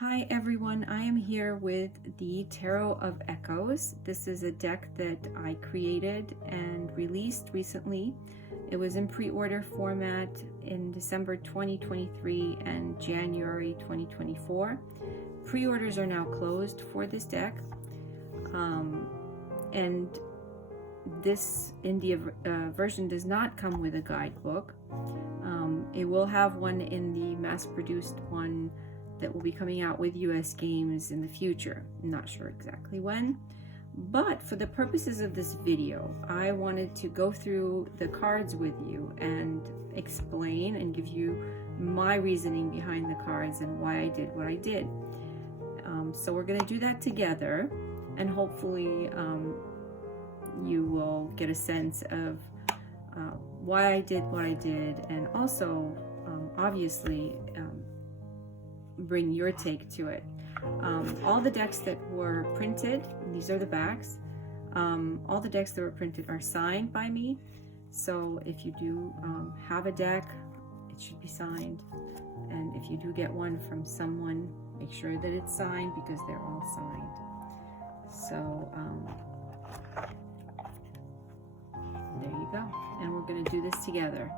Hi everyone, I am here with the Tarot of Echoes. This is a deck that I created and released recently. It was in pre-order format in December 2023 and January 2024. Pre-orders are now closed for this deck. And this India version does not come with a guidebook. It will have one in the mass-produced one that will be coming out with US games in the future. I'm not sure exactly when, but for the purposes of this video, I wanted to go through the cards with you and explain and give you my reasoning behind the cards and why I did what I did. So we're going to do that together, and hopefully you will get a sense of why I did what I did, and also obviously bring your take to it. All the decks that were printed, these are the backs, all the decks that were printed are signed by me. So if you do have a deck, it should be signed. And if you do get one from someone, make sure that it's signed because they're all signed. So there you go. And we're going to do this together.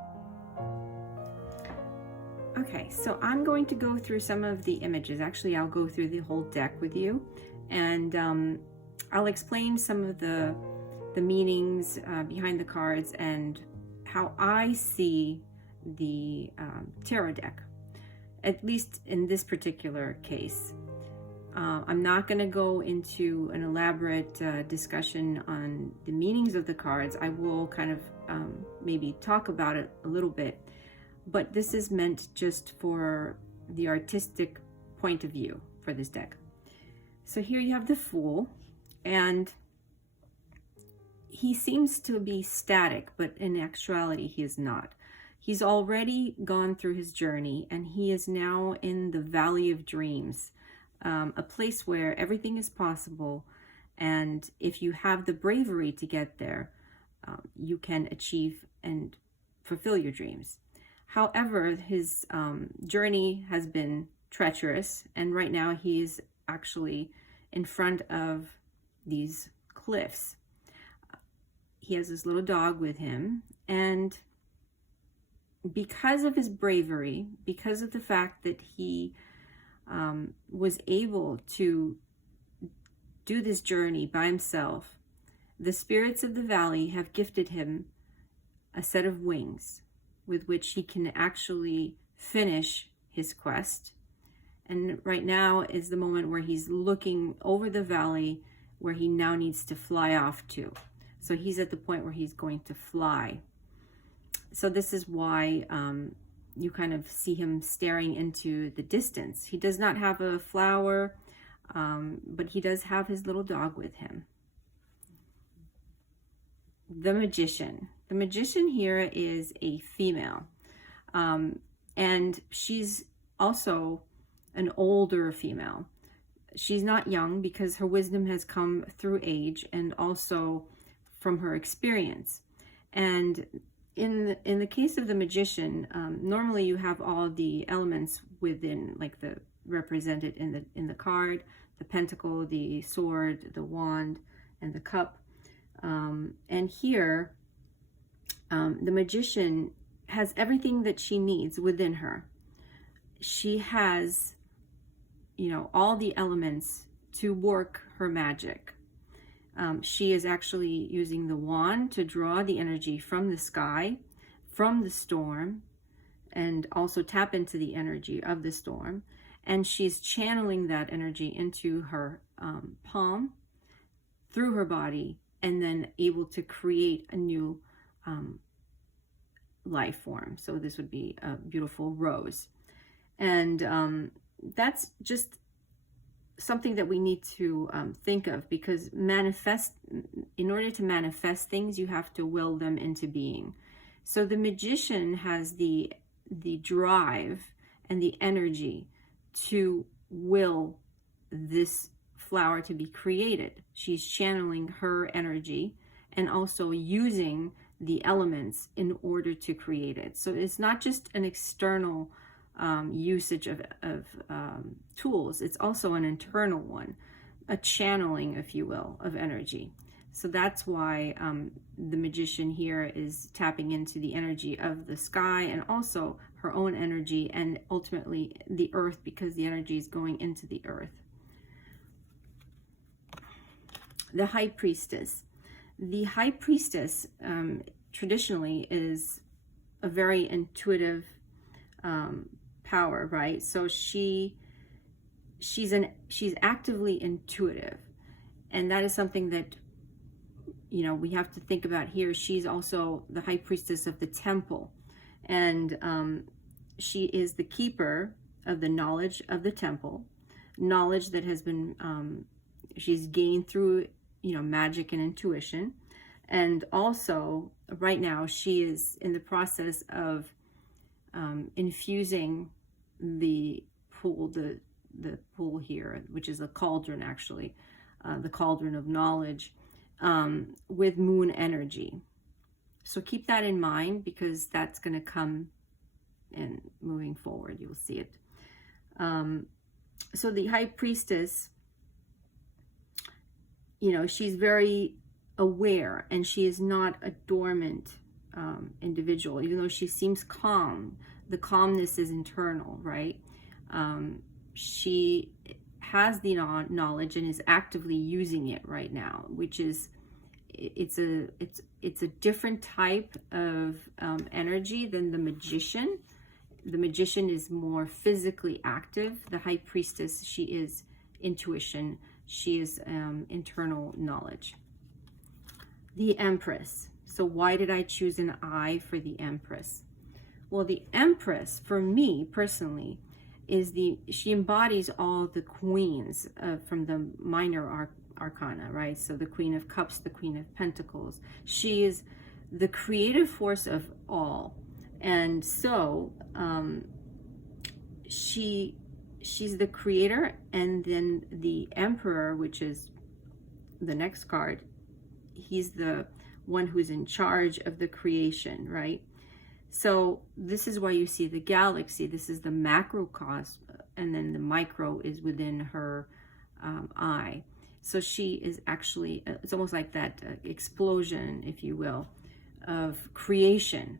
Okay, so I'm going to go through some of the images. Actually, I'll go through the whole deck with you, and I'll explain some of the meanings behind the cards and how I see the tarot deck, at least in this particular case. I'm not going to go into an elaborate discussion on the meanings of the cards. I will kind of maybe talk about it a little bit, but this is meant just for the artistic point of view for this deck. So here you have the Fool, and he seems to be static, but in actuality he is not. He's already gone through his journey, and he is now in the Valley of Dreams, a place where everything is possible, and if you have the bravery to get there, you can achieve and fulfill your dreams. However, his journey has been treacherous, and right now he's actually in front of these cliffs. He has this little dog with him, and because of his bravery, because of the fact that he was able to do this journey by himself, the spirits of the valley have gifted him a set of wings with which he can actually finish his quest. And right now is the moment where he's looking over the valley where he now needs to fly off to. So he's at the point where he's going to fly. So this is why you kind of see him staring into the distance. He does not have a flower, but he does have his little dog with him. The Magician. The Magician here is a female, and she's also an older female. She's not young because her wisdom has come through age and also from her experience. And in the case of the Magician, normally you have all the elements within, like the represented in the card: the pentacle, the sword, the wand, and the cup. And here, the Magician has everything that she needs within her. She has, all the elements to work her magic. She is actually using the wand to draw the energy from the sky, from the storm, and also tap into the energy of the storm. And she's channeling that energy into her palm, through her body, and then able to create a new life form. So this would be a beautiful rose. And that's just something that we need to think of, because in order to manifest things, you have to will them into being. So the Magician has the drive and the energy to will this flower to be created. She's channeling her energy and also using the elements in order to create it. So it's not just an external usage of tools. It's also an internal one, a channeling, if you will, of energy. So that's why the magician here is tapping into the energy of the sky and also her own energy, and ultimately the earth, because the energy is going into the earth. The High Priestess. The High Priestess traditionally is a very intuitive power, right? So she's actively intuitive, and that is something that, you know, we have to think about here. She's also the High Priestess of the temple, and she is the keeper of the knowledge of the temple, knowledge that has been she's gained through, you know, magic and intuition. And also right now she is in the process of infusing the pool, the pool here, which is a cauldron, actually, the cauldron of knowledge, with moon energy. So keep that in mind, because that's going to come and moving forward, you'll see it. So the High Priestess, you know, she's very aware, and she is not a dormant individual. Even though she seems calm, the calmness is internal, right? She has the knowledge and is actively using it right now, which is, it's a different type of energy than the magician. The magician is more physically active. The High Priestess, she is intuition. She is internal knowledge. The Empress. So why did I choose an eye for the Empress? Well, the Empress, for me personally, is she embodies all the queens from the minor arcana, right? So the Queen of Cups, the Queen of Pentacles. She is the creative force of all. And so she's the creator, and then the Emperor, which is the next card, he's the one who's in charge of the creation, right? So this is why you see the galaxy. This is the macrocosm, and then the micro is within her eye. So she is actually, it's almost like that explosion, if you will, of creation.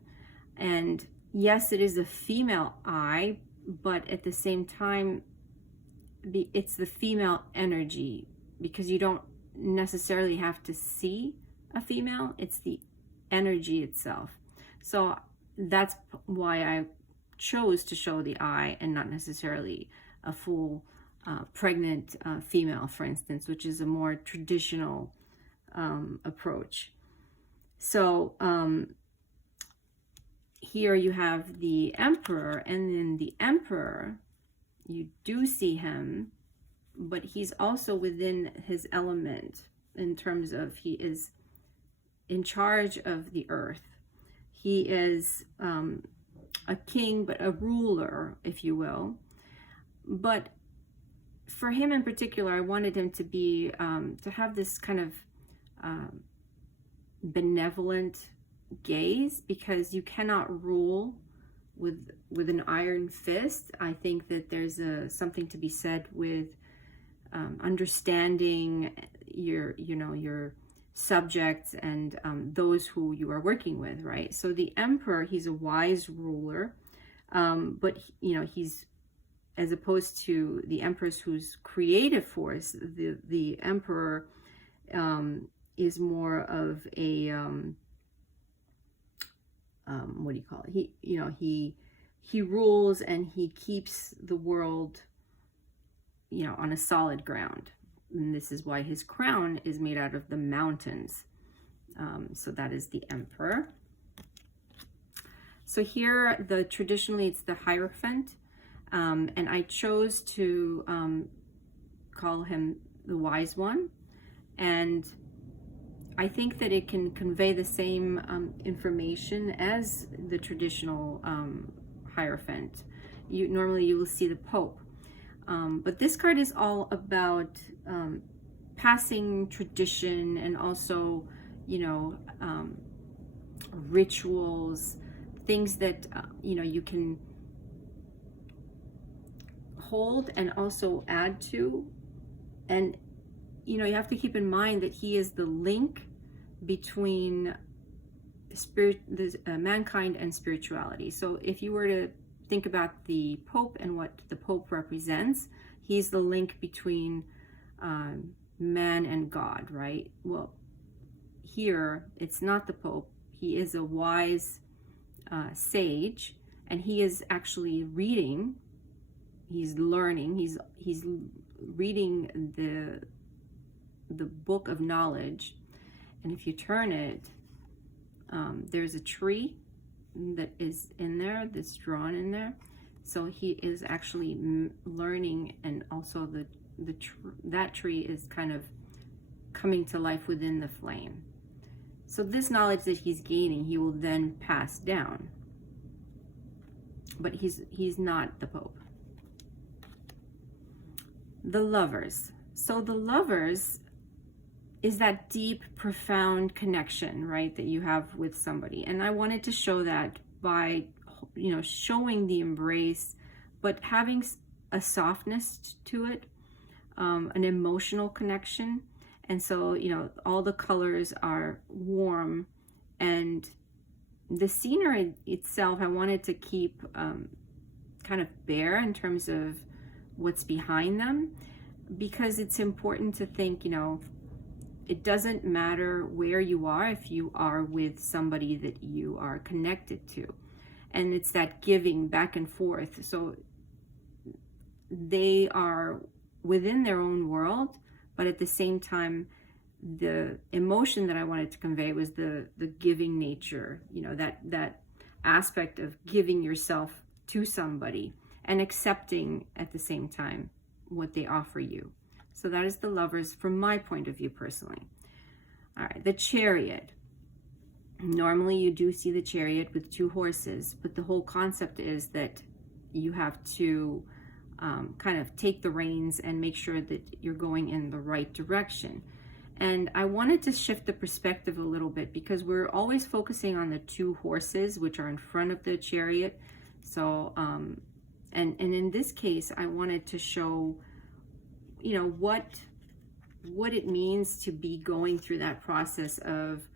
And yes, it is a female eye, but at the same time, it's the female energy, because you don't necessarily have to see a female. It's the energy itself. So that's why I chose to show the eye and not necessarily a full pregnant female, for instance, which is a more traditional approach. So here you have the Emperor, and then the Emperor, you do see him, but he's also within his element in terms of he is in charge of the earth. He is a king, but a ruler, if you will. But for him in particular, I wanted him to be, to have this kind of benevolent gaze, because you cannot rule with an iron fist. I think that there's something to be said with understanding your subjects and those who you are working with, right? So the Emperor, he's a wise ruler, but he's, as opposed to the Empress, who's creative force, the Emperor is more of a what do you call it? He rules, and he keeps the world, on a solid ground. And this is why his crown is made out of the mountains. So that is the Emperor. So here, traditionally it's the Hierophant, and I chose to call him the Wise One, and I think that it can convey the same information as the traditional Hierophant. Normally you will see the Pope, but this card is all about passing tradition, and also, rituals, things that you can hold and also add to. And, you know, you have to keep in mind that he is the link between mankind and spirituality. So if you were to think about the Pope and what the Pope represents, he's the link between man and God, right? Well, here it's not the Pope. He is a wise sage, and he is actually reading. He's learning. He's reading the book of knowledge. And if you turn it, there's a tree that is in there, that's drawn in there. So he is actually learning, and also that tree is kind of coming to life within the flame. So this knowledge that he's gaining, he will then pass down. But he's not the Pope. The Lovers. So the Lovers is that deep, profound connection, right, that you have with somebody. And I wanted to show that by, you know, showing the embrace, but having a softness to it, an emotional connection. And so, you know, all the colors are warm, and the scenery itself, I wanted to keep kind of bare in terms of what's behind them, because it's important to think, you know, it doesn't matter where you are if you are with somebody that you are connected to. And it's that giving back and forth. So they are within their own world, but at the same time, the emotion that I wanted to convey was the giving nature, you know, that aspect of giving yourself to somebody and accepting at the same time what they offer you. So that is the Lovers from my point of view personally. All right, the Chariot. Normally you do see the Chariot with 2 horses, but the whole concept is that you have to kind of take the reins and make sure that you're going in the right direction. And I wanted to shift the perspective a little bit, because we're always focusing on the 2 horses, which are in front of the Chariot. So, and in this case, I wanted to show, you know, what it means to be going through that process of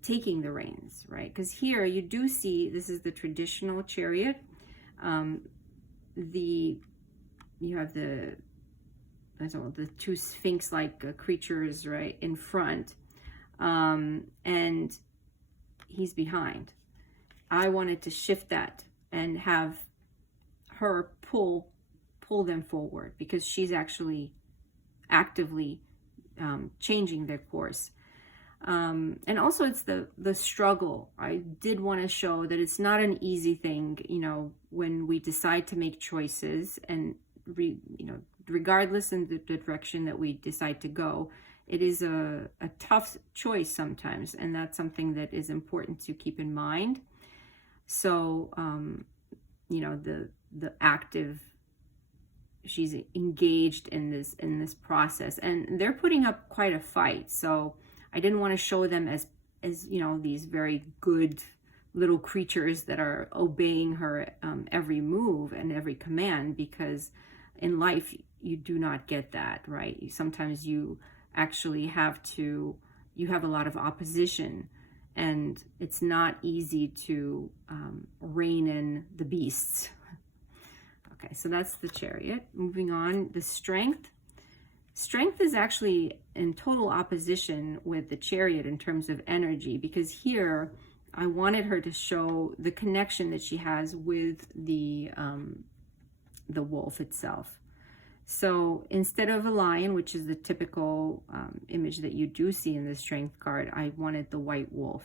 taking the reins, right? Because here you do see, this is the traditional Chariot. You have the 2 sphinx-like creatures right in front, and he's behind. I wanted to shift that and have her pull them forward, because she's actually actively changing their course. And also it's the struggle. I did want to show that it's not an easy thing, you know, when we decide to make choices, and regardless in the direction that we decide to go, it is a tough choice sometimes, and that's something that is important to keep in mind. So, you know, the active, she's engaged in this process, and they're putting up quite a fight. So I didn't want to show them as you know, these very good little creatures that are obeying her every move and every command, because in life you do not get that, right? Sometimes you actually have a lot of opposition, and it's not easy to rein in the beasts. Okay, so that's the Chariot. Moving on, the Strength. Strength is actually in total opposition with the Chariot in terms of energy, because here I wanted her to show the connection that she has with the wolf itself. So instead of a lion, which is the typical image that you do see in the Strength card, I wanted the white wolf.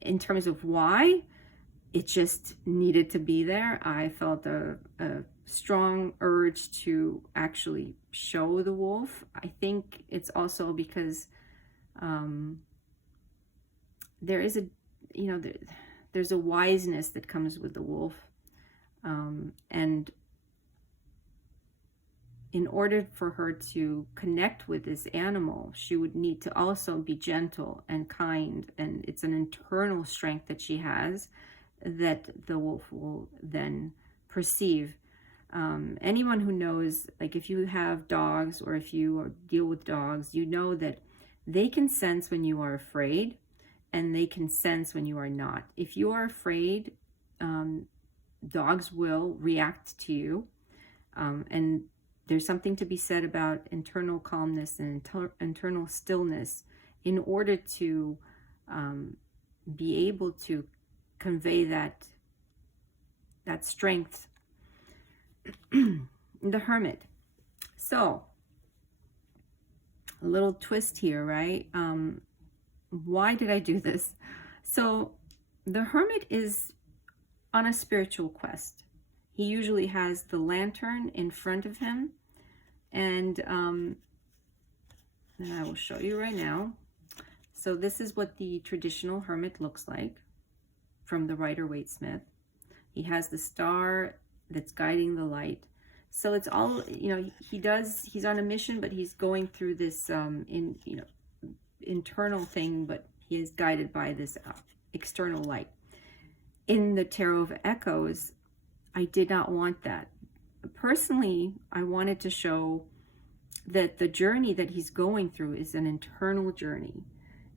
In terms of why, it just needed to be there. I felt a strong urge to actually show the wolf. I think it's also because there is there's a wiseness that comes with the wolf, and in order for her to connect with this animal, she would need to also be gentle and kind, and it's an internal strength that she has that the wolf will then perceive. anyone who knows, like if you have dogs or if you deal with dogs, you know that they can sense when you are afraid and they can sense when you are not. If you are afraid, dogs will react to you. And there's something to be said about internal calmness and internal stillness in order to be able to convey that strength. The Hermit. So, a little twist here, right? Why did I do this? So, the Hermit is on a spiritual quest. He usually has the lantern in front of him, and I will show you right now. So this is what the traditional hermit looks like from the Rider-Waite-Smith. He has the star that's guiding the light. So it's all, he's on a mission, but he's going through this internal thing, but he is guided by this external light. In the Tarot of Echoes, I did not want that. Personally, I wanted to show that the journey that he's going through is an internal journey.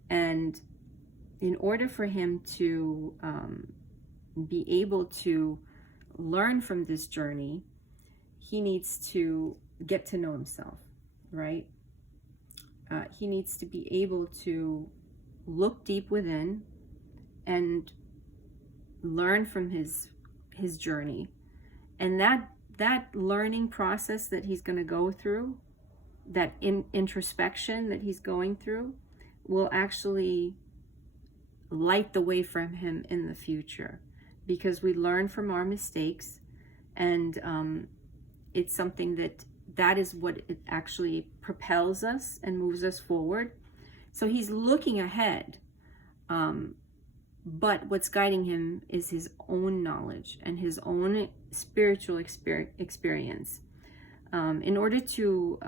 And in order for him to be able to learn from this journey, he needs to get to know himself, right? He needs to be able to look deep within and learn from his journey. And that learning process that he's going to go through, that introspection that he's going through, will actually light the way for him in the future, because we learn from our mistakes, and it's something that is what it actually propels us and moves us forward. So he's looking ahead, but what's guiding him is his own knowledge and his own spiritual experience. In order to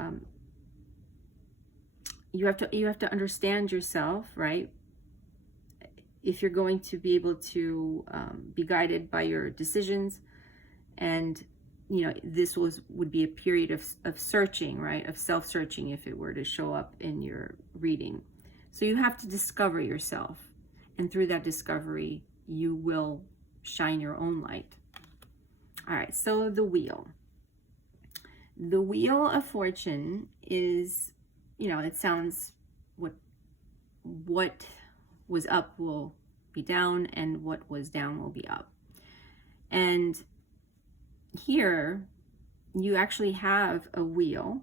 you have to understand yourself, right? If you're going to be able to be guided by your decisions, and this would be a period of searching, right? Of self-searching, if it were to show up in your reading. So you have to discover yourself, and through that discovery, you will shine your own light. All right, so the Wheel. The Wheel of Fortune is, it sounds what was up will be down, and what was down will be up. And here you actually have a wheel,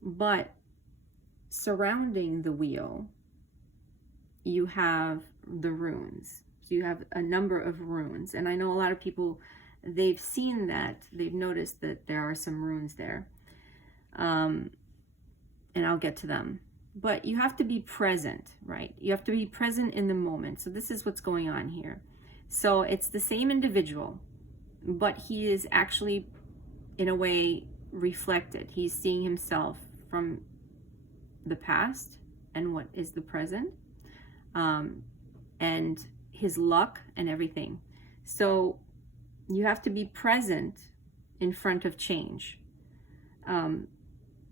but surrounding the wheel you have the runes. So you have a number of runes, and I know a lot of people, they've seen that, they've noticed that there are some runes there, and I'll get to them. But you have to be present, right? You have to be present in the moment. So this is what's going on here. So it's the same individual, but he is actually, in a way, reflected. He's seeing himself from the past and what is the present, and his luck and everything. So you have to be present in front of change, and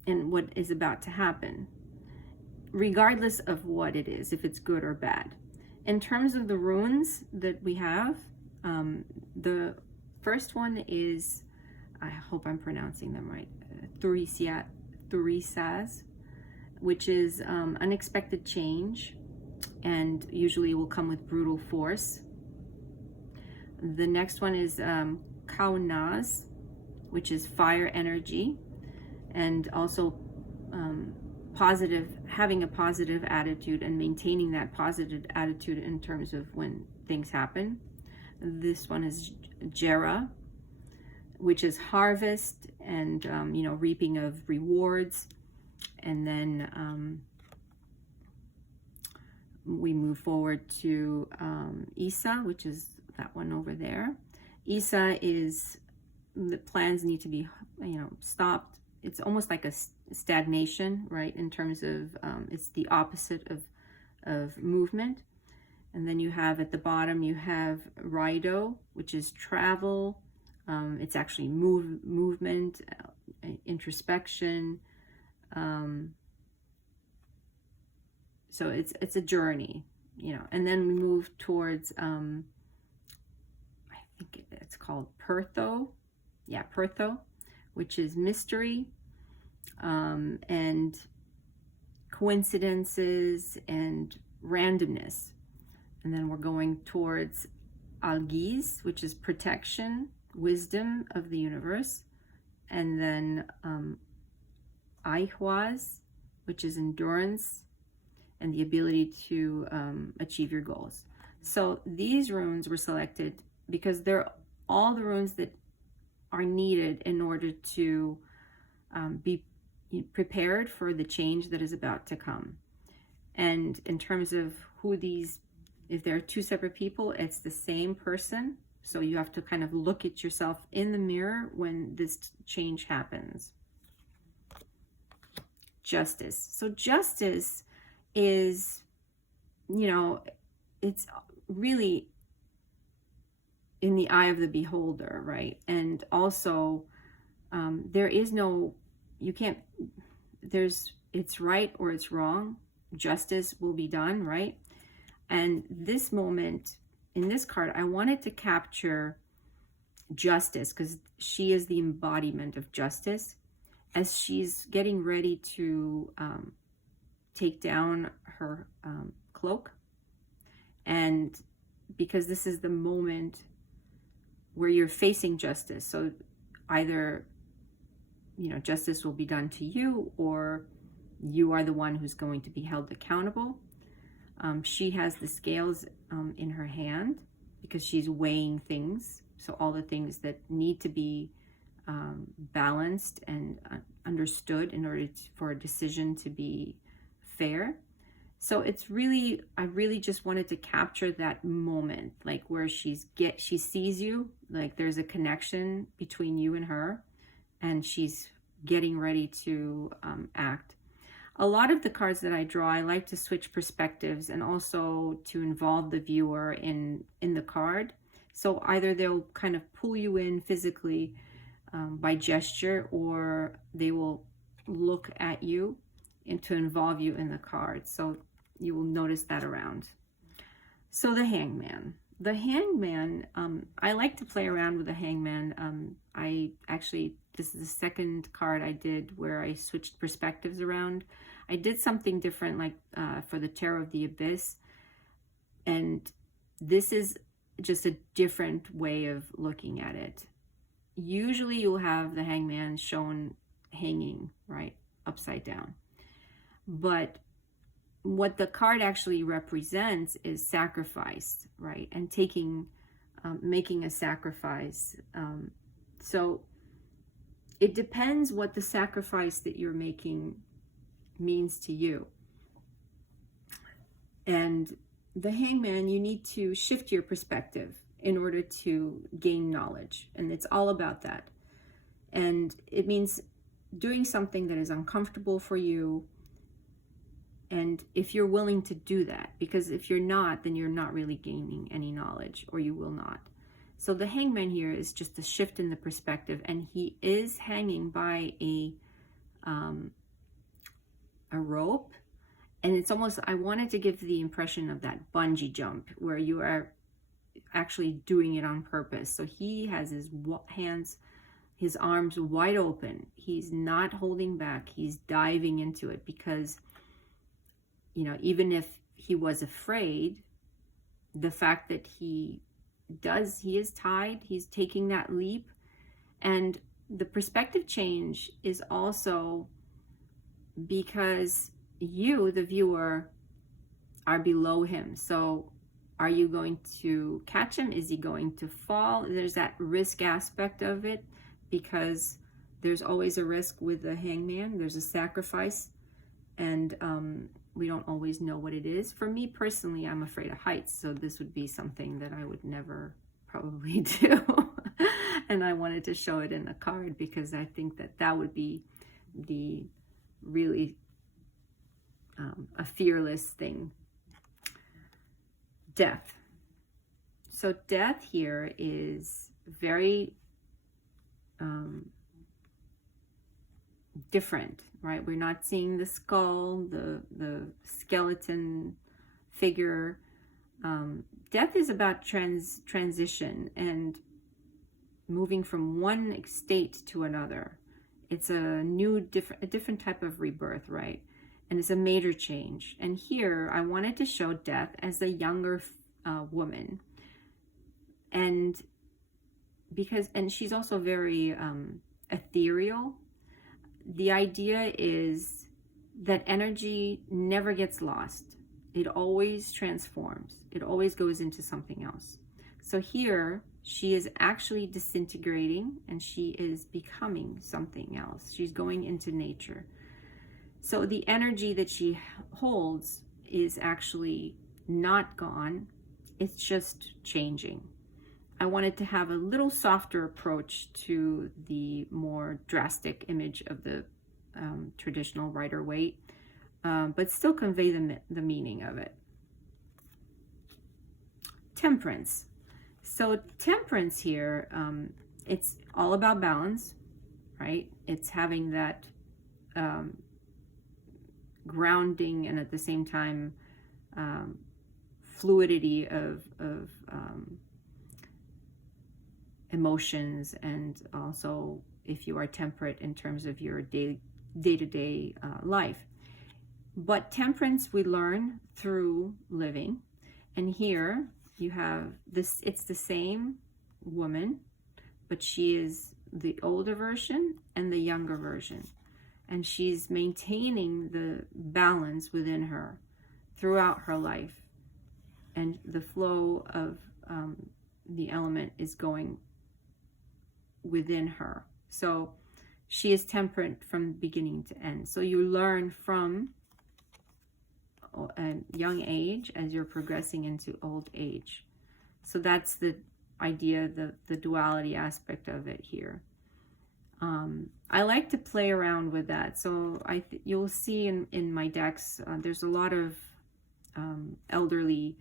what is about to happen, regardless of what it is, if it's good or bad. In terms of the runes that we have, the first one is, I hope I'm pronouncing them right, Thurisaz, which is unexpected change, and usually will come with brutal force. The next one is Kaunaz, which is fire energy, and also having a positive attitude and maintaining that positive attitude in terms of when things happen. This one is Jera, which is harvest and reaping of rewards. And then we move forward to Isa, which is that one over there. Isa is the plans need to be stopped. It's almost like a stagnation, right? In terms of it's the opposite of movement. And then you have at the bottom, you have Rido, which is travel, It's actually movement, introspection. So it's a journey, you know. And then we move towards, I think it's called Pertho. Yeah, Pertho, which is mystery, and coincidences and randomness. And then we're going towards Algiz, which is protection, wisdom of the universe. And then Aihwaz, which is endurance and the ability to achieve your goals. So these runes were selected because they're all the runes that are needed in order to be prepared for the change that is about to come. And in terms of who these, if there are two separate people, it's the same person. So you have to kind of look at yourself in the mirror when this change happens. Justice. So justice is, you know, it's really in the eye of the beholder, right? And also, there is no, you can't, it's right or it's wrong. Justice will be done, right? And this moment in this card, I wanted to capture justice because she is the embodiment of justice as she's getting ready to take down her cloak. And because this is the moment where you're facing justice. So either, you know, justice will be done to you, or you are the one who's going to be held accountable. She has the scales in her hand because she's weighing things. So all the things that need to be balanced and understood in order for a decision to be fair. So it's really, I really just wanted to capture that moment, like where she sees you, like there's a connection between you and her, and she's getting ready to act. A lot of the cards that I draw, I like to switch perspectives and also to involve the viewer in the card. So either they'll kind of pull you in physically by gesture, or they will look at you and to involve you in the card. So you will notice that around. So the Hangman. The Hangman, I like to play around with the Hangman. I actually, this is the second card I did where I switched perspectives around. I did something different, like for the Tarot of the Abyss. And this is just a different way of looking at it. Usually you'll have the Hangman shown hanging, right, upside down. But what the card actually represents is sacrifice, right? And taking, making a sacrifice. So it depends what the sacrifice that you're making means to you. And the Hangman, you need to shift your perspective in order to gain knowledge. And it's all about that. And it means doing something that is uncomfortable for you. And if you're willing to do that, because if you're not, then you're not really gaining any knowledge, or you will not. So the Hangman here is just a shift in the perspective, and he is hanging by a rope. And it's almost, I wanted to give the impression of that bungee jump where you are actually doing it on purpose. So he has his hands, his arms wide open. He's not holding back. He's diving into it because, you know, even if he was afraid, the fact that he is tied, he's taking that leap. And the perspective change is also because you, the viewer, are below him. So are you going to catch him? Is he going to fall? There's that risk aspect of it, because there's always a risk with the Hangman. There's a sacrifice, and we don't always know what it is. For me personally, I'm afraid of heights, so this would be something that I would never probably do. And I wanted to show it in the card because I think that that would be the really a fearless thing. Death. So death here is very different, right? We're not seeing the skull, the skeleton figure. Death is about transition and moving from one state to another. It's a different type of rebirth, right? And it's a major change. And here I wanted to show death as a younger woman, and she's also very ethereal. The idea is that energy never gets lost. It always transforms. It always goes into something else. So here she is actually disintegrating and she is becoming something else. She's going into nature. So the energy that she holds is actually not gone. It's just changing. I wanted to have a little softer approach to the more drastic image of the traditional Rider-Waite, but still convey the meaning of it. Temperance. So Temperance here, it's all about balance, right? It's having that grounding and at the same time fluidity of emotions, and also if you are temperate in terms of your day-to-day life. But temperance we learn through living, and here you have this, it's the same woman, but she is the older version and the younger version, and she's maintaining the balance within her throughout her life, and the flow of the element is going within her. So she is temperate from beginning to end. So you learn from a young age as you're progressing into old age. So that's the idea, the duality aspect of it here. I like to play around with that. So you'll see in my decks, there's a lot of elderly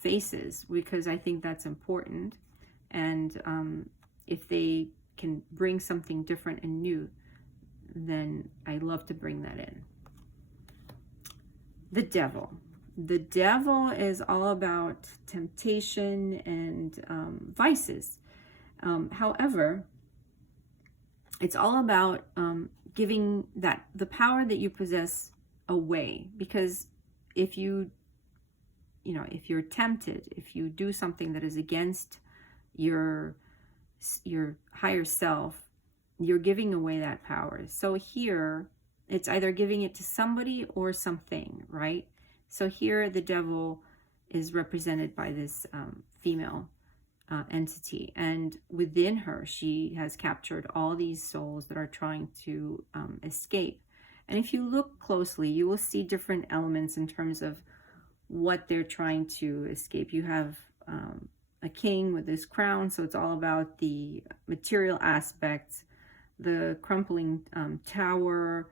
faces, because I think that's important. And if they can bring something different and new, then I love to bring that in. The devil. The devil is all about temptation and vices. However, it's all about giving the power that you possess away, because if you're tempted, if you do something that is against your higher self, you're giving away that power. So here it's either giving it to somebody or something, right? So here the devil is represented by this female entity, and within her she has captured all these souls that are trying to escape. And if you look closely, you will see different elements in terms of what they're trying to escape. You have a king with this crown, so it's all about the material aspects. The crumbling tower,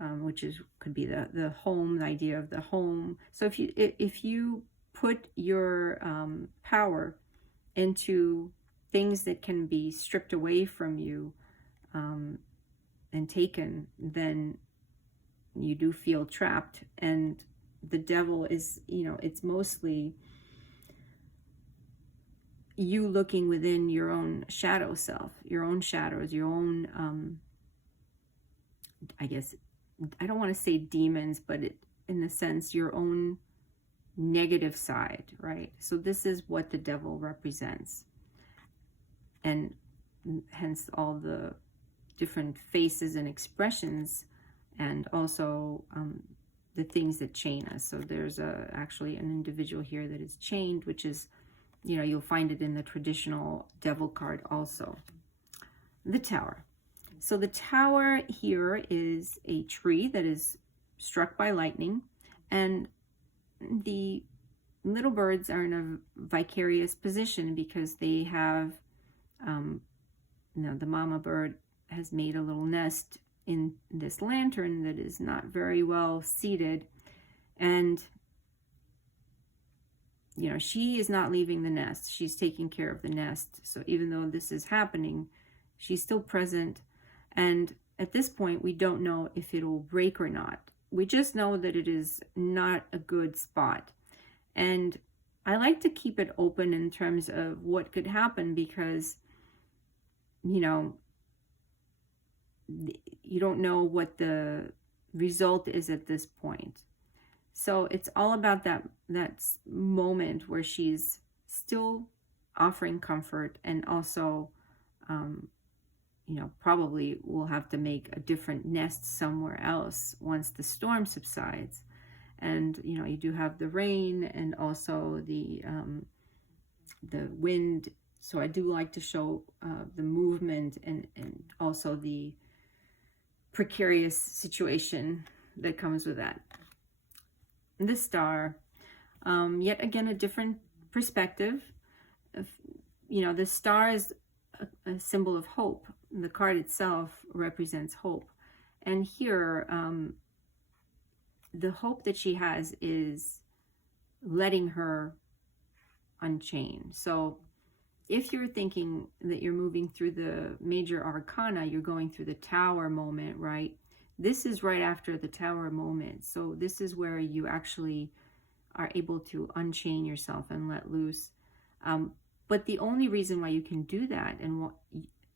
which could be the home, the idea of the home. So if you put your power into things that can be stripped away from you and taken, then you do feel trapped. And the devil is, it's mostly you looking within your own shadow self, your own shadows, your own, I guess, I don't want to say demons, but in the sense, your own negative side, right? So this is what the devil represents. And hence all the different faces and expressions, and also the things that chain us. So there's actually an individual here that is chained, which is, you'll find it in the traditional devil card also. The tower. So the tower here is a tree that is struck by lightning, and the little birds are in a vicarious position because they have, the mama bird has made a little nest in this lantern that is not very well seated, and you know, she is not leaving the nest. She's taking care of the nest. So even though this is happening, she's still present. And at this point, we don't know if it will break or not. We just know that it is not a good spot. And I like to keep it open in terms of what could happen, because, you know, you don't know what the result is at this point. So it's all about that moment where she's still offering comfort, and also, you know, probably will have to make a different nest somewhere else once the storm subsides. And, you know, you do have the rain and also the wind. So I do like to show the movement and also the precarious situation that comes with that. The star, yet again, a different perspective. You know, the star is a symbol of hope. The card itself represents hope. And here, the hope that she has is letting her unchain. So if you're thinking that you're moving through the major arcana, you're going through the tower moment, right? This is right after the tower moment. So this is where you actually are able to unchain yourself and let loose. But the only reason why you can do that, and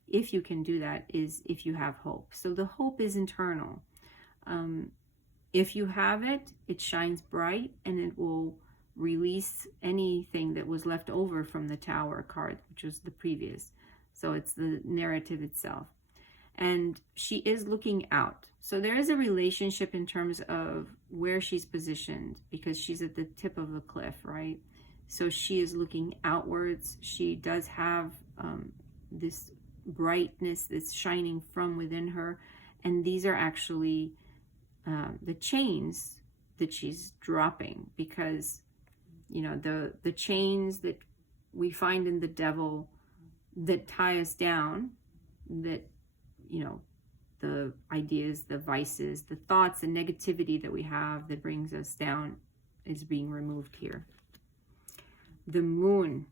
if you can do that, is if you have hope. So the hope is internal. If you have it, it shines bright, and it will release anything that was left over from the tower card, which was the previous. So it's the narrative itself. And she is looking out. So there is a relationship in terms of where she's positioned, because she's at the tip of the cliff, right? So she is looking outwards. She does have this brightness that's shining from within her. And these are actually the chains that she's dropping, because, you know, the chains that we find in the devil that tie us down, that, you know, the ideas, the vices, the thoughts, the negativity that we have that brings us down is being removed here. The moon.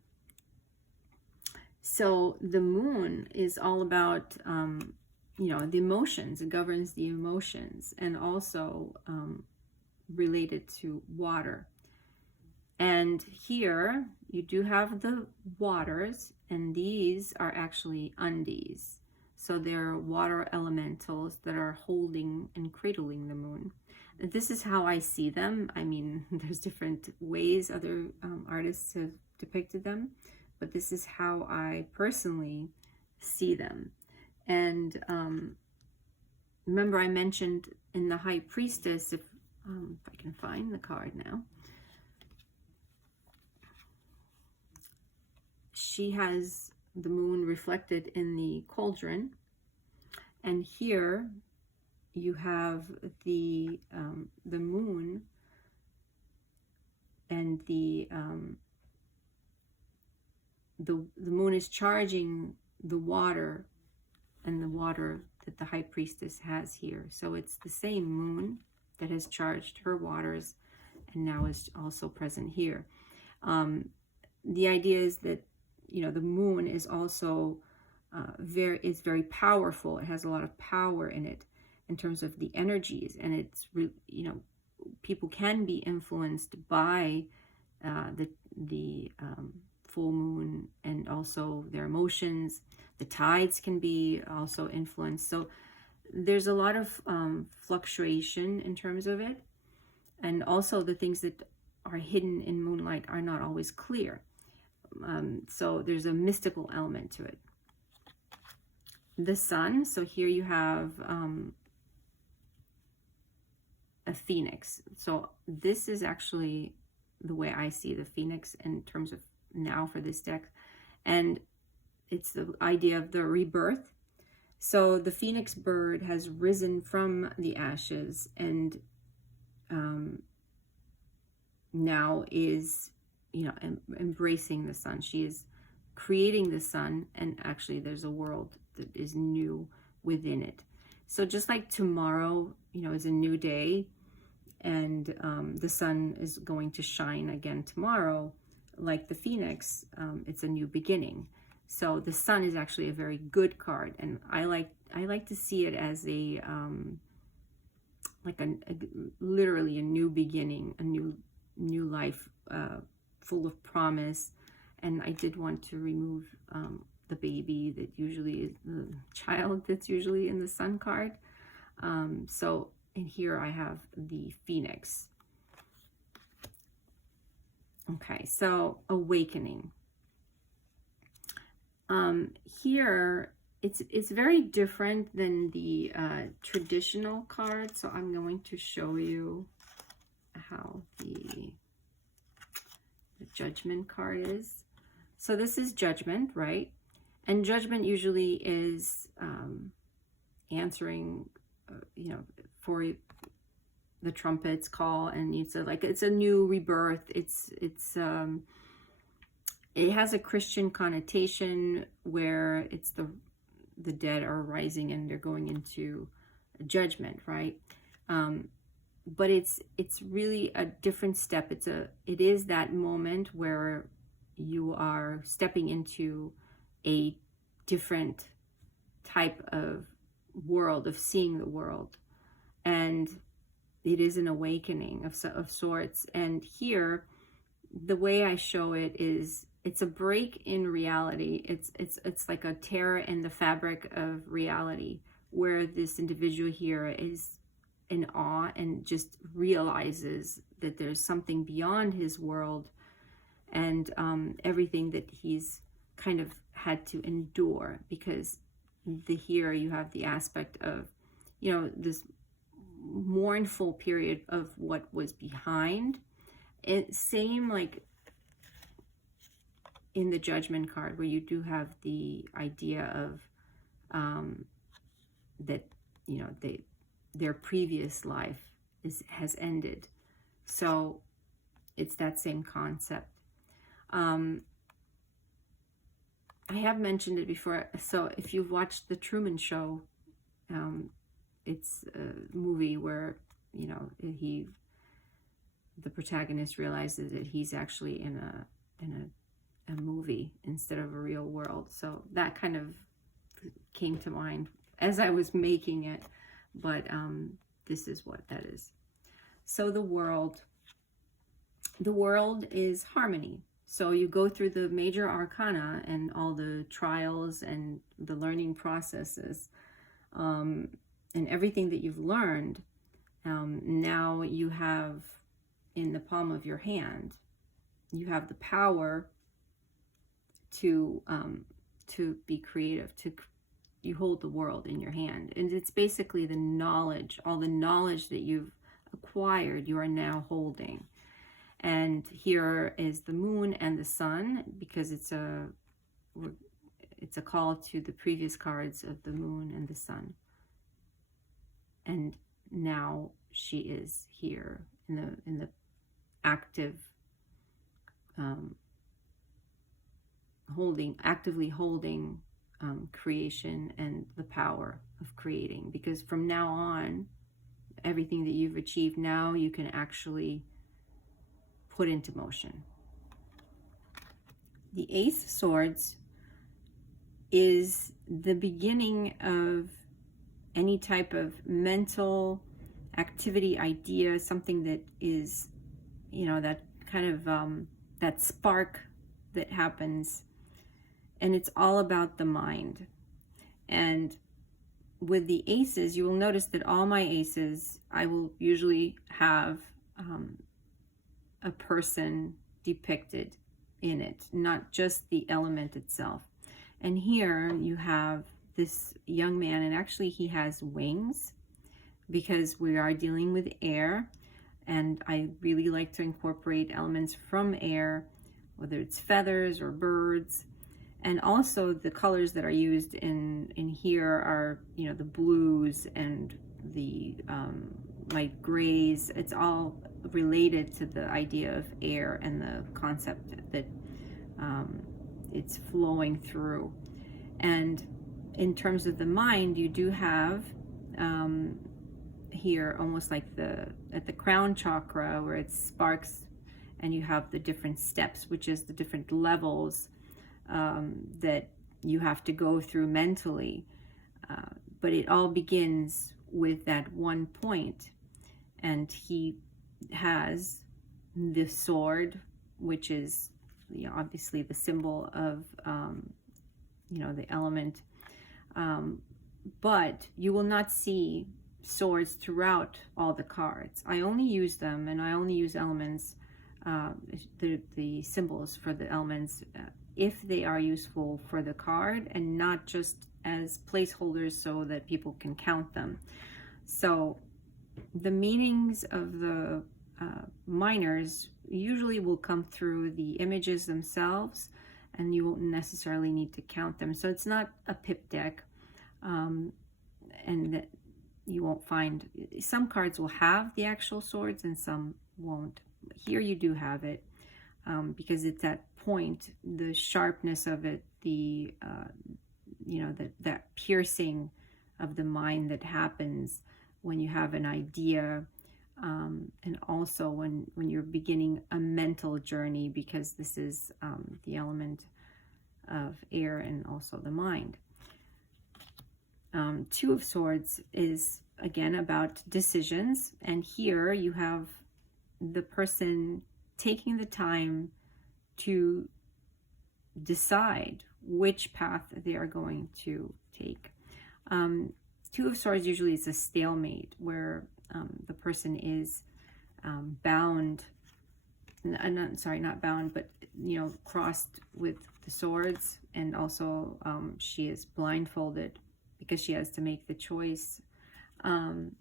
So the moon is all about, you know, the emotions. It governs the emotions, and also related to water. And here you do have the waters, and these are actually undies. So they're water elementals that are holding and cradling the moon. This is how I see them. I mean, there's different ways other artists have depicted them, but this is how I personally see them. And remember, I mentioned in the High Priestess, if I can find the card now, she has the moon reflected in the cauldron, and here you have the moon, and the moon is charging the water, and the water that the High Priestess has here. So it's the same moon that has charged her waters, and now is also present here. The idea is that, you know, the moon is also very powerful. It has a lot of power in it in terms of the energies, and it's, you know, people can be influenced by the full moon, and also their emotions. The tides can be also influenced. So there's a lot of fluctuation in terms of it, and also the things that are hidden in moonlight are not always clear. So there's a mystical element to it. The sun, so here you have a phoenix. So this is actually the way I see the phoenix in terms of now for this deck. And it's the idea of the rebirth. So the phoenix bird has risen from the ashes, and now is, you know, embracing the sun. She is creating the sun, and actually there's a world that is new within it. So just like tomorrow, you know, is a new day, and the sun is going to shine again tomorrow, like the Phoenix, it's a new beginning. So the Sun is actually a very good card, and I like to see it as a like literally a new beginning, a new life, full of promise. And I did want to remove the baby that usually is the child that's usually in the Sun card. So and here I have the Phoenix. Okay, so awakening. Here it's very different than the traditional card. So I'm going to show you how the Judgment card is. So this is Judgment, right? And Judgment usually is answering, you know, for the trumpet's call, and it's a new rebirth. It has a Christian connotation where it's the dead are rising and they're going into judgment, right? But it's really a different step. It is that moment where you are stepping into a different type of world, of seeing the world, and it is an awakening of sorts. And here, the way I show it is, it's a break in reality. It's like a tear in the fabric of reality, where this individual here is in awe and just realizes that there's something beyond his world, and everything that he's kind of had to endure. Because here you have the aspect of, you know, this mournful period of what was behind. Same like in the Judgment card, where you do have the idea of that, you know, their previous life has ended. So it's that same concept. I have mentioned it before. So if you've watched The Truman Show, it's a movie where, you know, the protagonist realizes that he's actually in a movie instead of a real world. So that kind of came to mind as I was making it, but this is what that is. So the world is harmony. So you go through the Major Arcana and all the trials and the learning processes, and everything that you've learned, now you have in the palm of your hand. You have the power to be creative. You hold the world in your hand, and it's basically the knowledge, all the knowledge that you've acquired, you are now holding. And here is the moon and the sun, because it's a call to the previous cards of the moon and the sun. And now she is here in the active actively holding creation and the power of creating. Because from now on, everything that you've achieved, now you can actually put into motion. The Ace of Swords is the beginning of any type of mental activity, idea, something that is, you know, that kind of that spark that happens, and it's all about the mind. And with the aces, you will notice that all my aces, I will usually have a person depicted in it, not just the element itself. And here you have this young man, and actually he has wings, because we are dealing with air, and I really like to incorporate elements from air, whether it's feathers or birds. And also the colors that are used in here are, you know, the blues and the light grays. It's all related to the idea of air and the concept that it's flowing through. And in terms of the mind, you do have here almost like at the crown chakra, where it sparks and you have the different steps, which is the different levels that you have to go through mentally. But it all begins with that one point, and he has the sword, which is, you know, obviously the symbol of you know, the element, but you will not see swords throughout all the cards. I only use them, and I only use elements, the symbols for the elements, if they are useful for the card and not just as placeholders so that people can count them. So the meanings of the minors usually will come through the images themselves, and you won't necessarily need to count them. So it's not a pip deck, and that you won't find, some cards will have the actual swords and some won't. Here you do have it, because it's that point, the sharpness of it, the you know, that piercing of the mind that happens when you have an idea, and also when you're beginning a mental journey, because this is the element of air and also the mind. Two of Swords is again about decisions, and here you have the person taking the time to decide which path they are going to take. Two of Swords usually is a stalemate, where the person is bound, not bound, but, you know, crossed with the swords, and also she is blindfolded because she has to make the choice, and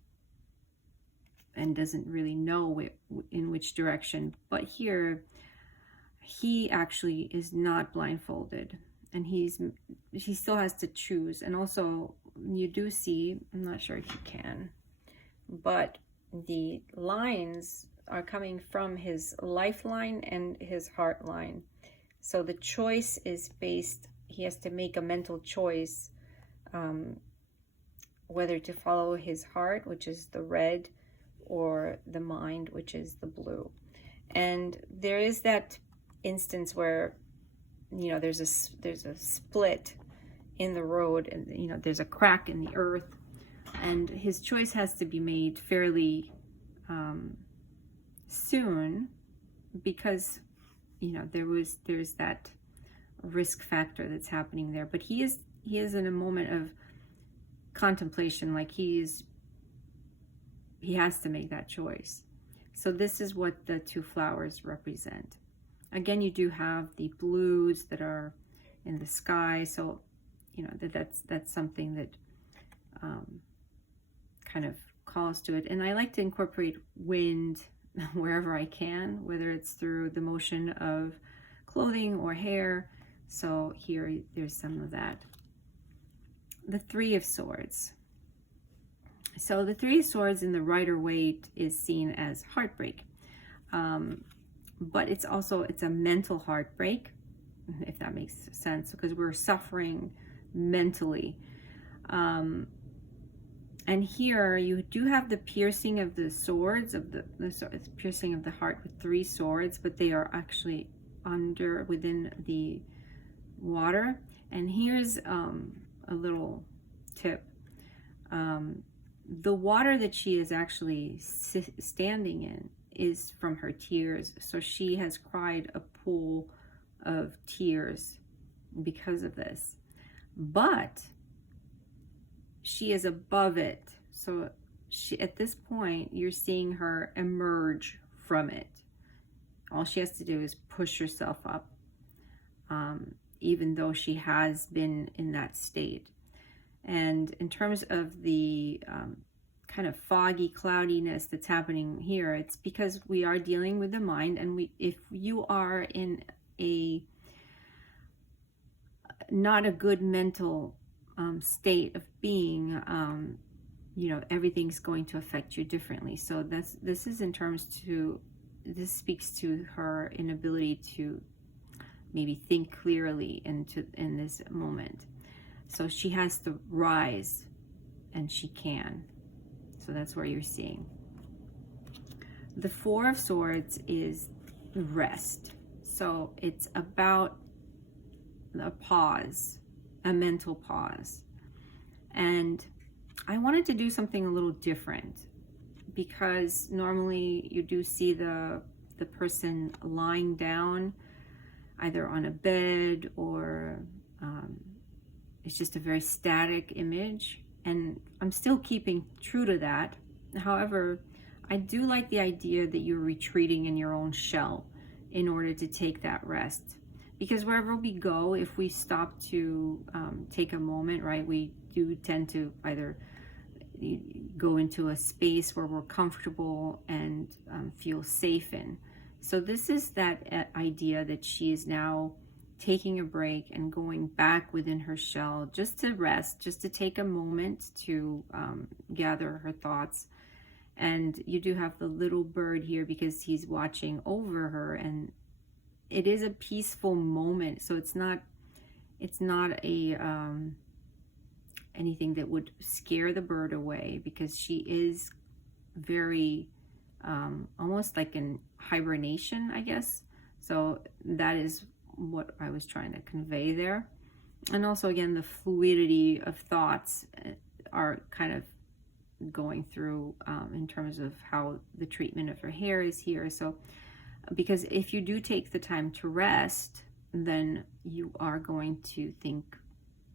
doesn't really know in which direction. But here he actually is not blindfolded, and he still has to choose. And also you do see, I'm not sure if you can, but the lines are coming from his lifeline and his heart line. So the choice is based, he has to make a mental choice, whether to follow his heart, which is the red, or the mind, which is the blue. And there is that instance where, you know, there's a split in the road, and, you know, there's a crack in the earth, and his choice has to be made fairly soon, because, you know, there's that risk factor that's happening there. But he is in a moment of contemplation, like he has to make that choice. So this is what the two flowers represent. Again, you do have the blues that are in the sky, so, you know, that's something that kind of calls to it. And I like to incorporate wind wherever I can, whether it's through the motion of clothing or hair. So here, there's some of that. The Three of Swords. So the Three of Swords in the Rider-Waite is seen as heartbreak, but it's a mental heartbreak, if that makes sense, because we're suffering mentally. And here you do have the piercing of the swords, of the piercing of the heart with three swords, but they are actually within the water. And here's a little tip. The water that she is actually standing in is from her tears. So she has cried a pool of tears because of this. But she is above it. So at this point, you're seeing her emerge from it. All she has to do is push herself up, even though she has been in that state. And in terms of the kind of foggy cloudiness that's happening here, it's because we are dealing with the mind, and if you are in not a good mental state of being, you know, everything's going to affect you differently. So this speaks to her inability to maybe think clearly in this moment. So she has to rise, and she can. So that's where you're seeing. The Four of Swords is rest. So it's about a pause, a mental pause. And I wanted to do something a little different, because normally you do see the person lying down either on a bed, or it's just a very static image, and I'm still keeping true to that. However, I do like the idea that you're retreating in your own shell in order to take that rest, because wherever we go, if we stop to take a moment, right, we do tend to either go into a space where we're comfortable and feel safe in. So this is that idea that she is now taking a break and going back within her shell just to rest, just to take a moment to gather her thoughts. And you do have the little bird here because he's watching over her, and it is a peaceful moment. So it's not a anything that would scare the bird away, because she is very almost like in hibernation, I guess. So that is what I was trying to convey there. And also, again, the fluidity of thoughts are kind of going through in terms of how the treatment of her hair is here. So because if you do take the time to rest, then you are going to think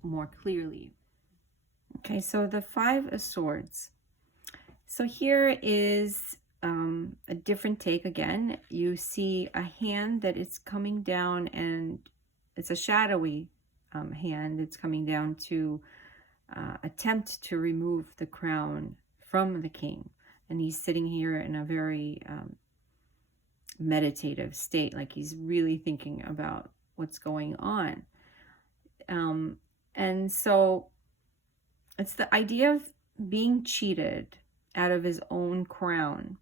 more clearly. Okay, so the Five of Swords. So here is a different take again. You see a hand that is coming down, and it's a shadowy hand. It's coming down to attempt to remove the crown from the king. And he's sitting here in a very meditative state, like he's really thinking about what's going on. And so it's the idea of being cheated out of his own crown.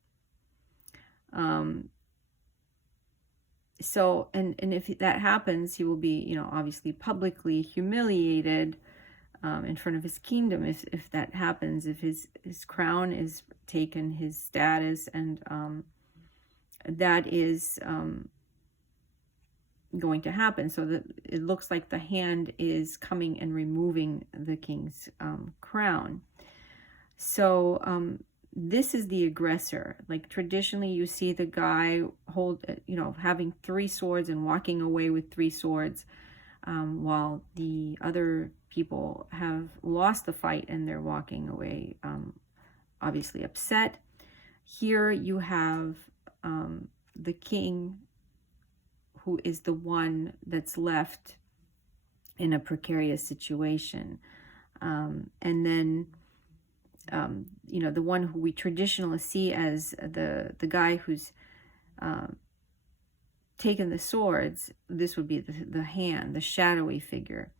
So, and if that happens, he will be, obviously publicly humiliated in front of his kingdom. If that happens, if his crown is taken, his status, and that is going to happen. So that it looks like the hand is coming and removing the king's crown. So this is the aggressor. Like traditionally you see the guy having 3 swords and walking away with 3 swords, while the other people have lost the fight and they're walking away obviously upset. Here you have the king, who is the one that's left in a precarious situation. And then, the one who we traditionally see as the guy who's taken the swords, this would be the hand, the shadowy figure.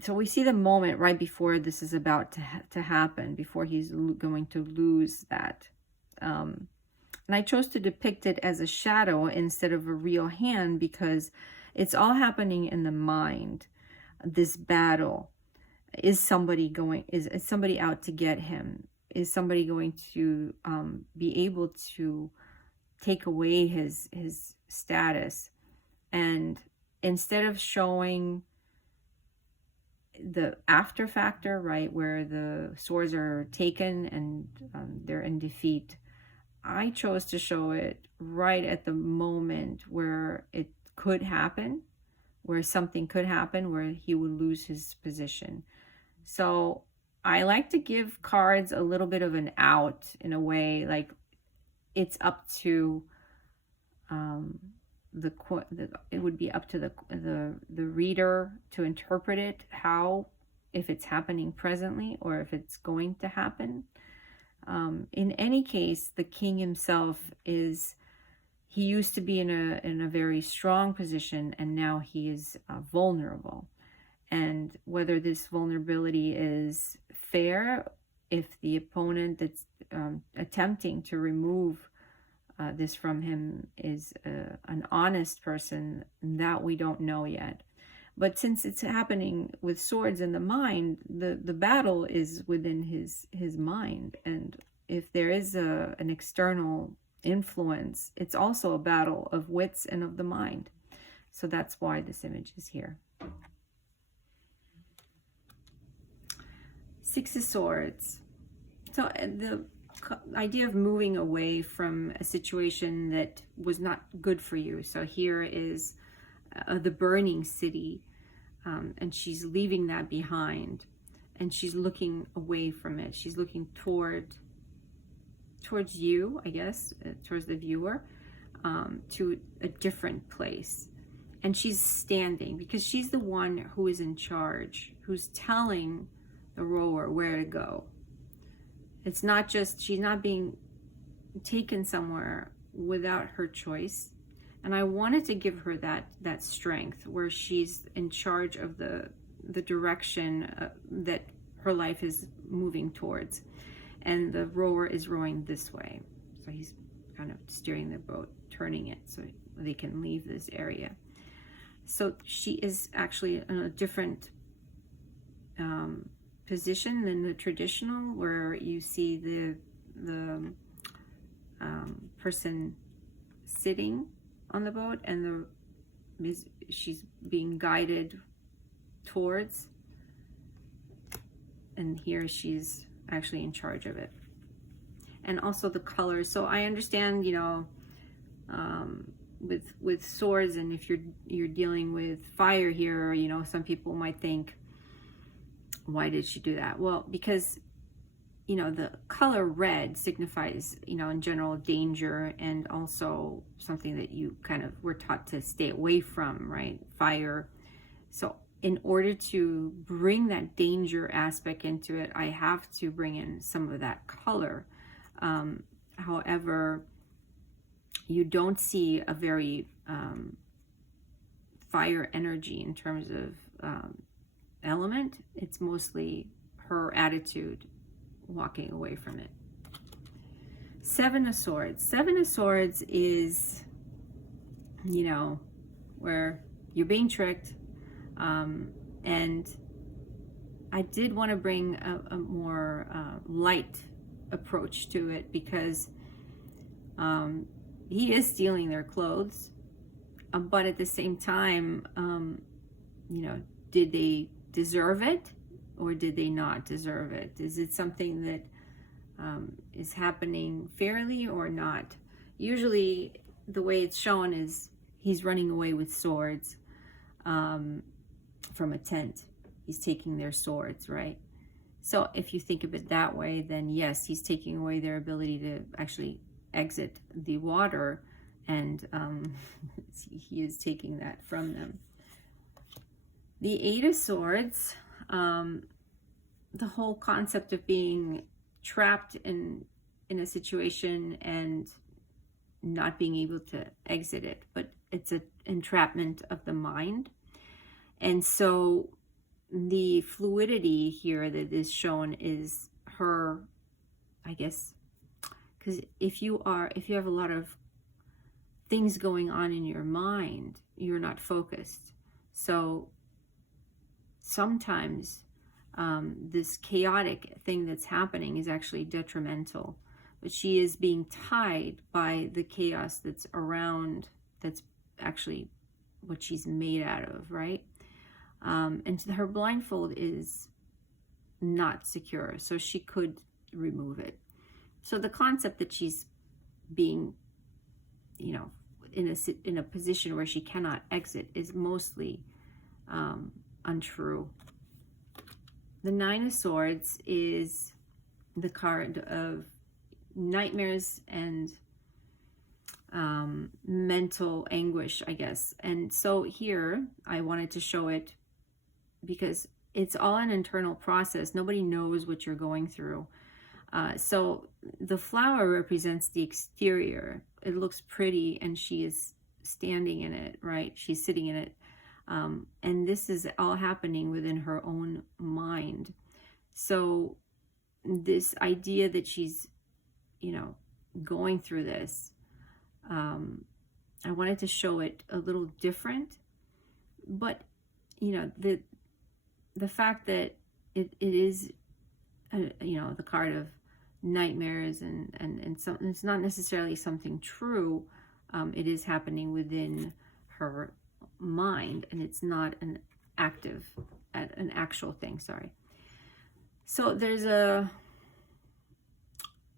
So we see the moment right before this is about to happen, before he's going to lose that. And I chose to depict it as a shadow instead of a real hand, because it's all happening in the mind. This battle. Is somebody out to get him? Is somebody going to be able to take away his status? And instead of showing the after factor, right, where the swords are taken and they're in defeat, I chose to show it right at the moment where it could happen, where something could happen, where he would lose his position. So I like to give cards a little bit of an out, in a way, like it's up to it would be up to the reader to interpret it, if it's happening presently or if it's going to happen. In any case, the king himself he used to be in a very strong position, and now he is vulnerable. And whether this vulnerability is fair, if the opponent that's attempting to remove this from him is an honest person, that we don't know yet. But since it's happening with swords in the mind, the battle is within his mind. And if there is an external influence, it's also a battle of wits and of the mind. So that's why this image is here. Six of Swords. So the idea of moving away from a situation that was not good for you. So here is the burning city, and she's leaving that behind, and she's looking away from it. She's looking towards you, I guess, towards the viewer, to a different place. And she's standing because she's the one who is in charge, who's telling the rower where to go. It's not just, she's not being taken somewhere without her choice. And I wanted to give her that strength where she's in charge of the direction that her life is moving towards. And the rower is rowing this way. So he's kind of steering the boat, turning it so they can leave this area. So she is actually in a different position than the traditional, where you see the person sitting on the boat and she's being guided towards, and here she's actually in charge of it. And also the colors. So I understand, you know, with swords, and if you're dealing with fire here, you know, some people might think, why did she do that? Well, because, you know, the color red signifies, you know, in general, danger, and also something that you kind of were taught to stay away from, right? Fire. So in order to bring that danger aspect into it, I have to bring in some of that color. However, you don't see a very fire energy in terms of element. It's mostly her attitude walking away from it. Seven of Swords. Seven of Swords is, you know, where you're being tricked. And I did want to bring a more light approach to it, because he is stealing their clothes, but at the same time, you know, did they deserve it or did they not deserve it? Is it something that is happening fairly or not? Usually the way it's shown is he's running away with swords from a tent. He's taking their swords, right? So if you think of it that way, then yes, he's taking away their ability to actually exit the water, and he is taking that from them. The Eight of Swords, the whole concept of being trapped in a situation and not being able to exit it, but it's an entrapment of the mind. And so the fluidity here that is shown is her, I guess, because if you have a lot of things going on in your mind, you're not focused. So sometimes this chaotic thing that's happening is actually detrimental, but she is being tied by the chaos that's around, that's actually what she's made out of, right? And her blindfold is not secure, so she could remove it. So the concept that she's being, you know, in a position where she cannot exit is mostly untrue. The Nine of Swords is the card of nightmares and mental anguish, I guess. And so here I wanted to show it because it's all an internal process. Nobody knows what you're going through. So the flower represents the exterior. It looks pretty, and she is standing in it, right? She's sitting in it. And this is all happening within her own mind. So this idea that she's, you know, going through this, I wanted to show it a little different. But, you know, the fact that it is, you know, the card of nightmares, and some, it's not necessarily something true. It is happening within her mind, and it's not an actual thing, sorry. So there's a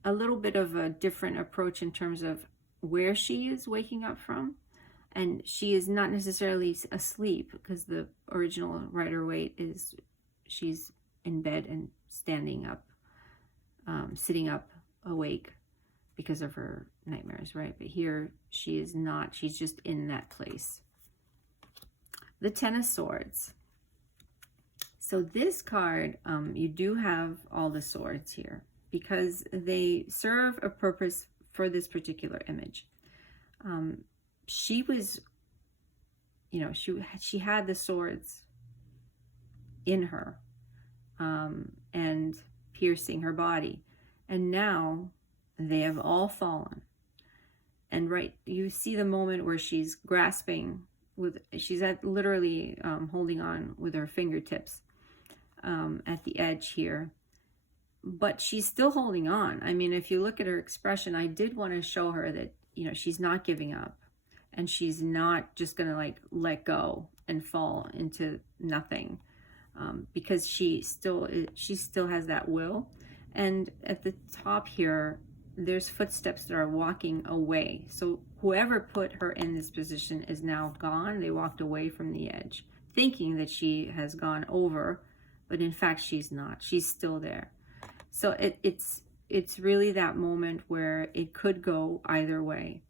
little bit of a different approach in terms of where she is waking up from. And she is not necessarily asleep, because the original Rider-Waite is she's in bed and standing up, sitting up, awake because of her nightmares, right? But here she is not. She's just in that place. The Ten of Swords. So this card, you do have all the swords here because they serve a purpose for this particular image. She was, you know, she had the swords in her, and piercing her body, and now they have all fallen. And right, you see the moment where she's grasping with, she's literally holding on with her fingertips at the edge here, but she's still holding on. I mean, if you look at her expression, I did want to show her that, you know, she's not giving up, and she's not just gonna like let go and fall into nothing, because she still has that will. And at the top here, there's footsteps that are walking away. So whoever put her in this position is now gone. They walked away from the edge, thinking that she has gone over, but in fact she's not. She's still there. So it's really that moment where it could go either way.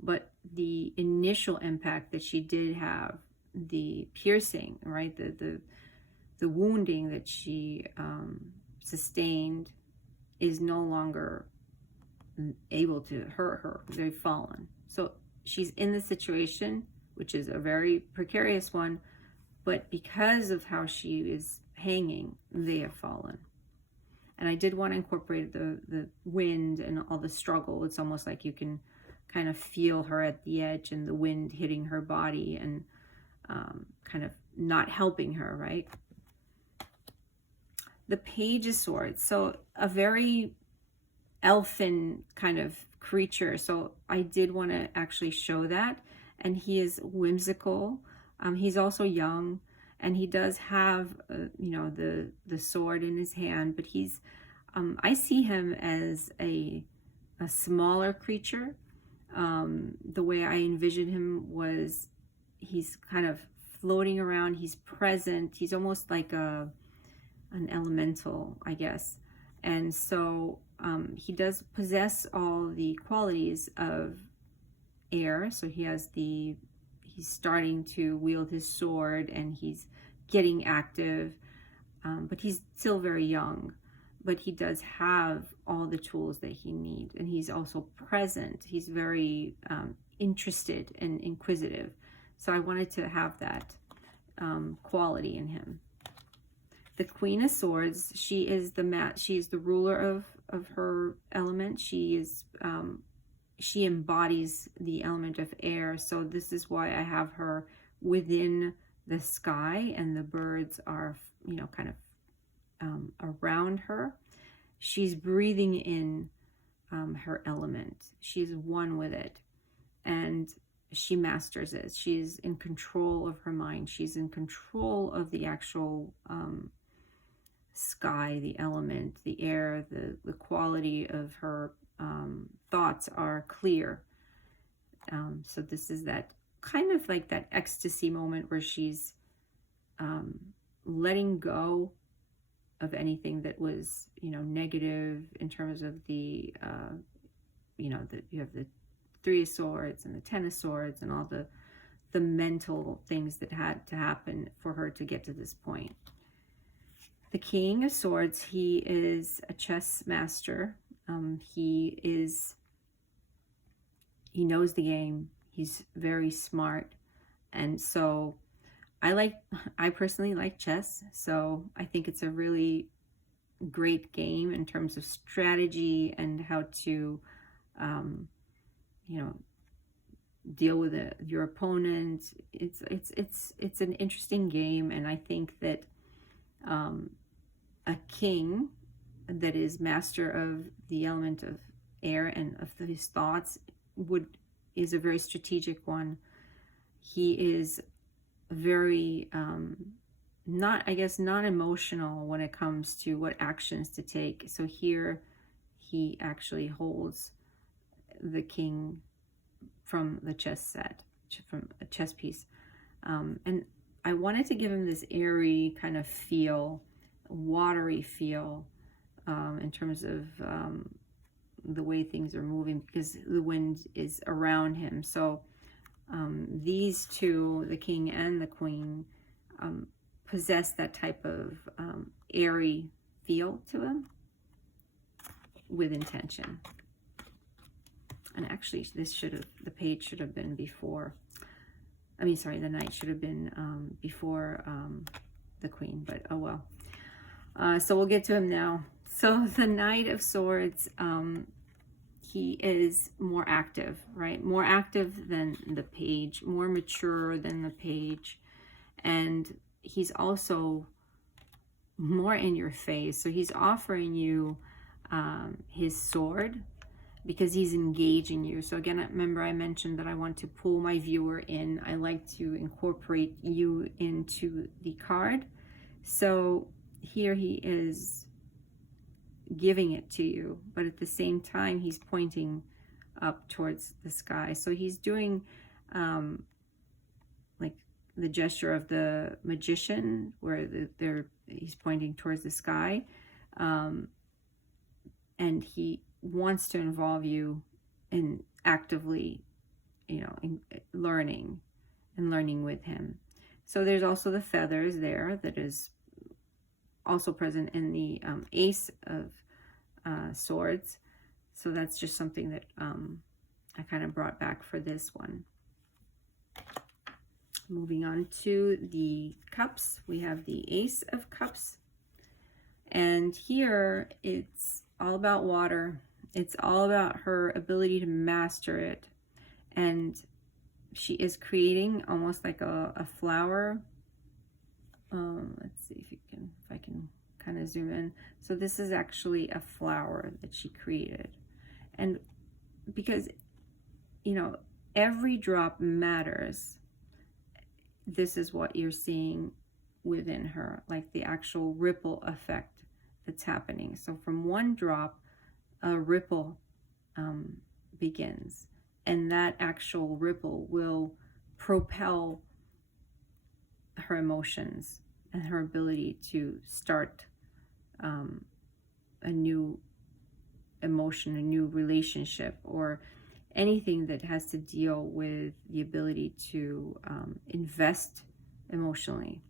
But the initial impact that she did have, the piercing, right, the wounding that she sustained, is no longer able to hurt her. They've fallen. So she's in the situation, which is a very precarious one, but because of how she is hanging, they have fallen. And I did want to incorporate the wind and all the struggle. It's almost like you can kind of feel her at the edge and the wind hitting her body and kind of not helping her, right? The Page of Swords. So a very elfin kind of creature. So I did want to actually show that. And he is whimsical. He's also young, and he does have, you know, the sword in his hand, but he's, I see him as a smaller creature. The way I envisioned him was he's kind of floating around. He's present. He's almost like an elemental, I guess. And so he does possess all the qualities of air. So he's starting to wield his sword, and he's getting active, but he's still very young. But he does have all the tools that he needs, and he's also present. He's very interested and inquisitive. So I wanted to have that quality in him. The Queen of Swords, she is the ruler of her element. She embodies the element of air. So this is why I have her within the sky, and the birds are, you know, kind of around her. She's breathing in her element. She's one with it, and she masters it. She's in control of her mind. She's in control of the actual sky, the element, the air, the quality of her thoughts are clear. So this is that kind of like that ecstasy moment where she's letting go of anything that was, you know, negative in terms of the, you know, you have the Three of Swords and the Ten of Swords and all the mental things that had to happen for her to get to this point. The King of Swords, he is a chess master. He knows the game. He's very smart. And so I personally like chess. So I think it's a really great game in terms of strategy and how to, you know, deal with your opponent. It's an interesting game. And I think that a king that is master of the element of air and of his thoughts is a very strategic one. He is very not emotional when it comes to what actions to take. So here he actually holds the king from the chess set, from a chess piece, and I wanted to give him this airy kind of feel, watery feel, in terms of the way things are moving, because the wind is around him. So these two, the king and the queen, possess that type of airy feel to them with intention. And actually, the page should have been before. I mean, sorry, the knight should have been before the queen, but oh well. So we'll get to him now. So the Knight of Swords, he is more active, right? More active than the page, more mature than the page. And he's also more in your face. So he's offering you his sword because he's engaging you. So again, remember I mentioned that I want to pull my viewer in. I like to incorporate you into the card. So here he is giving it to you, but at the same time he's pointing up towards the sky. So he's doing like the gesture of the magician, where he's pointing towards the sky, and he wants to involve you in actively, in learning with him. So there's also the feathers there that is also present in the Ace of Swords. So that's just something that I kind of brought back for this one. Moving on to the cups, we have the Ace of Cups. And here it's all about water. It's all about her ability to master it. And she is creating almost like a flower. Let's see if I can kind of zoom in. So this is actually a flower that she created. And because, every drop matters, this is what you're seeing within her, like the actual ripple effect that's happening. So from one drop, a ripple begins, and that actual ripple will propel her emotions and her ability to start a new emotion, a new relationship, or anything that has to deal with the ability to invest emotionally.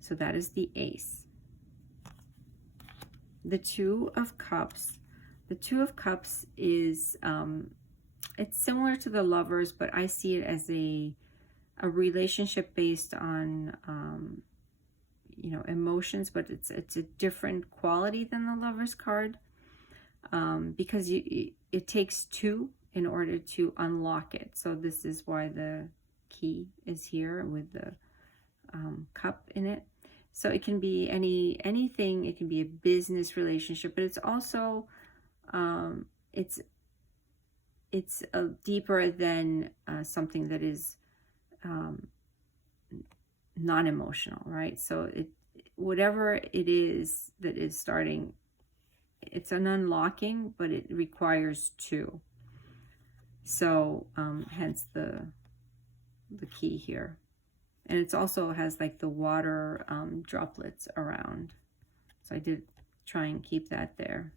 So that is the Ace. The Two of Cups. The Two of Cups is, it's similar to the Lovers, but I see it as a relationship based on, emotions, but it's a different quality than the Lovers card, because it takes two in order to unlock it. So this is why the key is here with the cup in it. So it can be anything. It can be a business relationship, but it's also it's deeper than something that is non-emotional, right? So whatever it is that is starting, it's an unlocking, but it requires two. So hence the key here. And it also has like the water droplets around. So I did try and keep that there.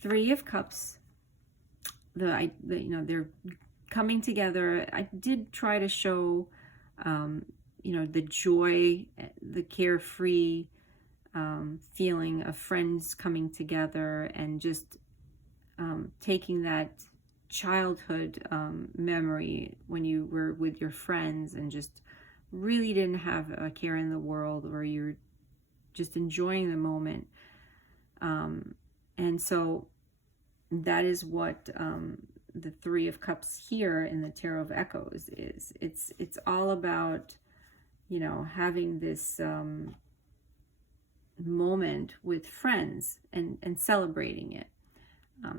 Three of Cups. They're coming together. I did try to show, the joy, the carefree feeling of friends coming together, and just taking that childhood memory when you were with your friends and just really didn't have a care in the world, or you're just enjoying the moment. And so that is what the Three of Cups here in the Tarot of Echoes is. It's all about, having this moment with friends and celebrating it.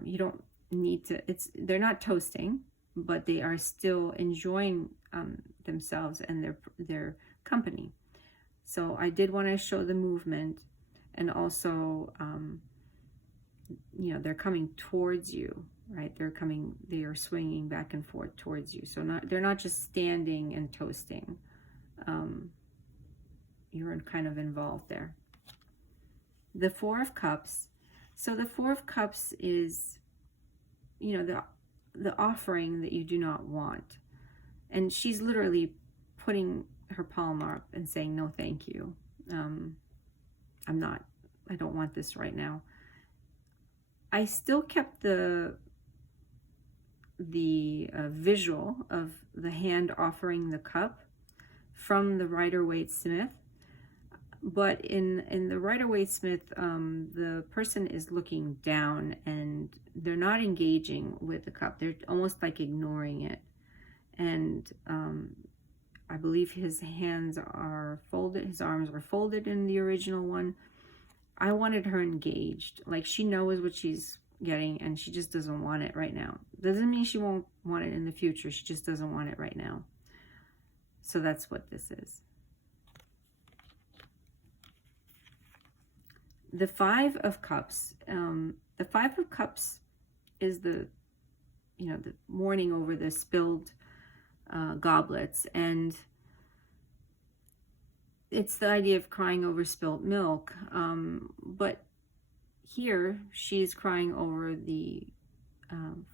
You don't need to, they're not toasting, but they are still enjoying themselves and their company. So I did want to show the movement, and also, you know, they're coming towards you, right? They are swinging back and forth towards you. So they're not just standing and toasting. You're kind of involved there. The Four of Cups. So the Four of Cups is, you know, the offering that you do not want. And she's literally putting her palm up and saying, no, thank you. I don't want this right now. I still kept the visual of the hand offering the cup from the Rider-Waite-Smith. But in the Rider-Waite-Smith, the person is looking down and they're not engaging with the cup. They're almost like ignoring it. And I believe his hands are folded, his arms are folded in the original one. I wanted her engaged. Like, she knows what she's getting and she just doesn't want it right now. Doesn't mean she won't want it in the future. She just doesn't want it right now. So that's what this is. The Five of Cups. The Five of Cups is the mourning over the spilled goblets, and it's the idea of crying over spilt milk. But here she's crying over the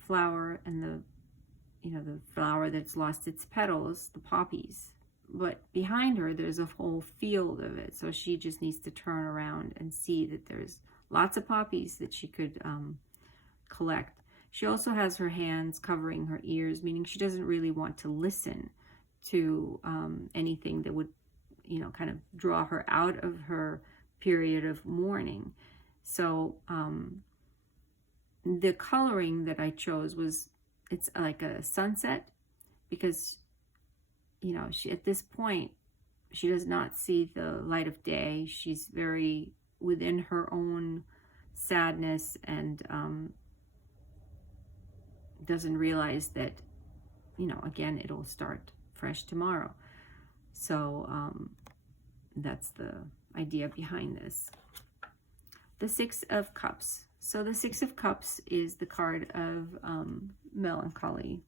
flower and the flower that's lost its petals, the poppies. But behind her, there's a whole field of it. So she just needs to turn around and see that there's lots of poppies that she could collect. She also has her hands covering her ears, meaning she doesn't really want to listen to anything that would, kind of draw her out of her period of mourning. So the coloring that I chose it's like a sunset, because she, at this point, she does not see the light of day. She's very within her own sadness, and doesn't realize that, again, it'll start fresh tomorrow. So that's the idea behind this. The Six of Cups. So the Six of Cups is the card of melancholy.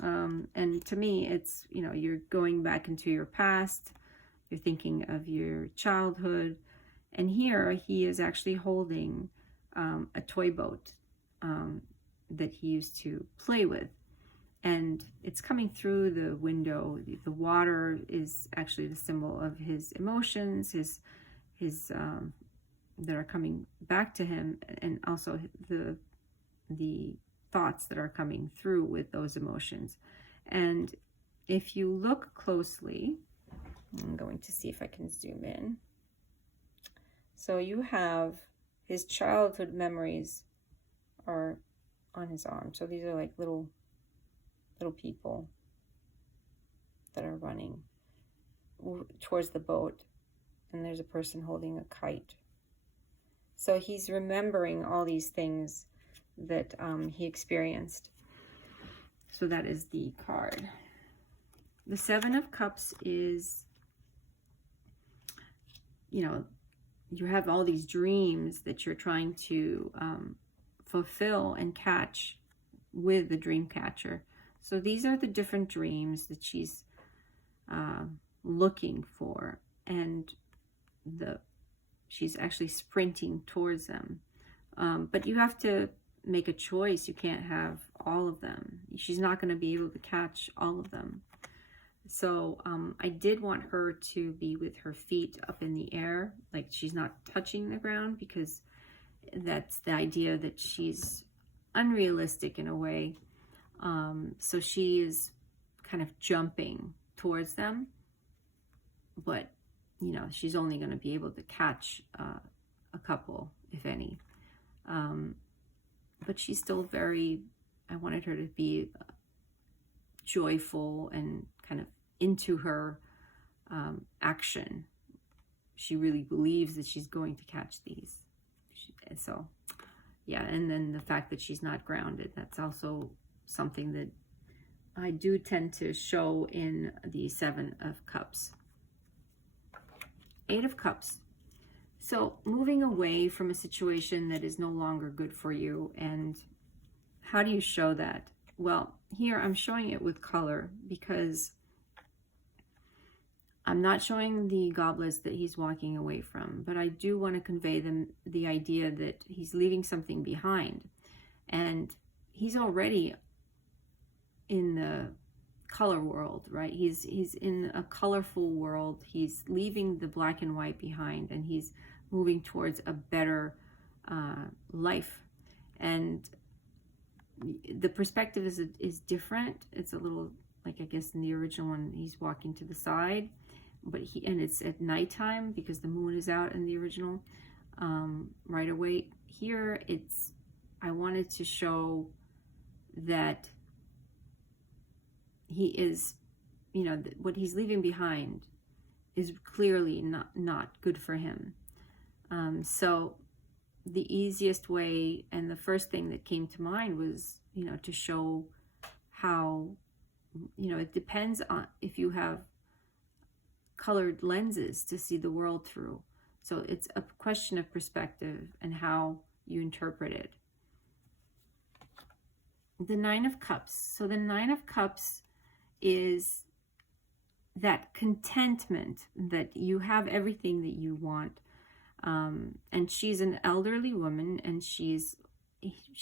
And to me, it's, you're going back into your past, you're thinking of your childhood, and here he is actually holding a toy boat that he used to play with, and it's coming through the window. The water is actually the symbol of his emotions, his that are coming back to him, and also the thoughts that are coming through with those emotions. And if you look closely, I'm going to see if I can zoom in. So you have his childhood memories are on his arm. So these are like little people that are running towards the boat, and there's a person holding a kite. So he's remembering all these things that he experienced. So that is the card. The Seven of Cups is, you have all these dreams that you're trying to fulfill and catch with the dream catcher. So these are the different dreams that she's looking for, and she's actually sprinting towards them. But you have to make a choice. You can't have all of them. She's not going to be able to catch all of them. So I did want her to be with her feet up in the air, like she's not touching the ground, because that's the idea that she's unrealistic in a way. So she is kind of jumping towards them, but she's only going to be able to catch a couple, if any. But she's still I wanted her to be joyful and kind of into her action. she really believes that she's going to catch these. So yeah, and then the fact that she's not grounded, that's also something that I do tend to show in the Seven of Cups. Eight of Cups. So moving away from a situation that is no longer good for you. And how do you show that? Well, here I'm showing it with color because I'm not showing the goblets that he's walking away from, but I do want to convey the idea that he's leaving something behind. And he's already in the color world, right? He's in a colorful world. He's leaving the black and white behind, and he's moving towards a better life. And the perspective is different. It's a little like, I guess in the original one, he's walking to the side, but it's at nighttime because the moon is out in the original right away. Here, I wanted to show that he is, what he's leaving behind is clearly not good for him. So the easiest way and the first thing that came to mind was, to show how, it depends on if you have colored lenses to see the world through. So it's a question of perspective and how you interpret it. The Nine of Cups. So the Nine of Cups is that contentment that you have everything that you want. And she's an elderly woman, and she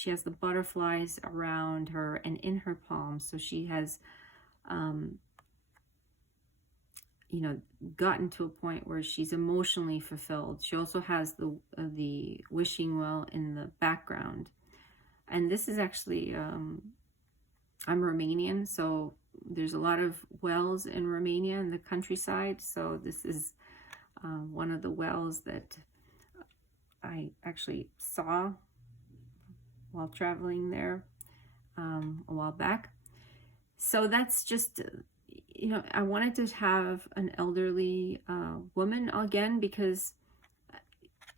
has the butterflies around her and in her palms. So she has, gotten to a point where she's emotionally fulfilled. She also has the wishing well in the background. And this is actually, I'm Romanian, so there's a lot of wells in Romania in the countryside. So this is one of the wells that I actually saw while traveling there a while back. So that's just, I wanted to have an elderly woman again, because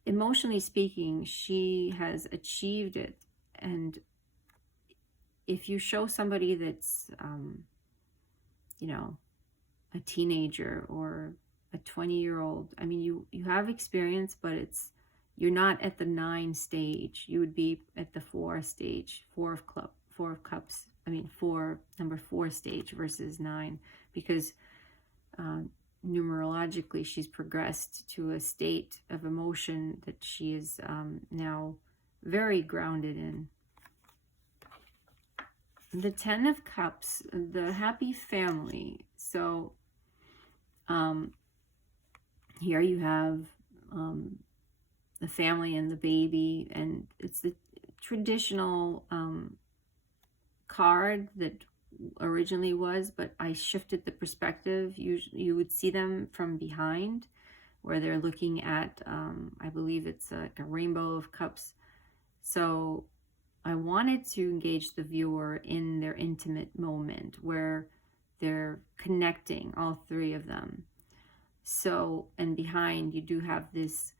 emotionally speaking, she has achieved it. And if you show somebody that's, a teenager or a 20-year-old, I mean, you have experience, but you're not at the 9 stage. You would be at the 4 stage, four of cups. I mean, number 4 stage versus 9, because numerologically she's progressed to a state of emotion that she is now very grounded in. The 10 of Cups, the happy family. So here you have the family and the baby, and it's the traditional card that originally was, but I shifted the perspective. You would see them from behind, where they're looking at, I believe it's like a rainbow of cups. So I wanted to engage the viewer in their intimate moment where they're connecting, all 3 of them. So, and behind you do have this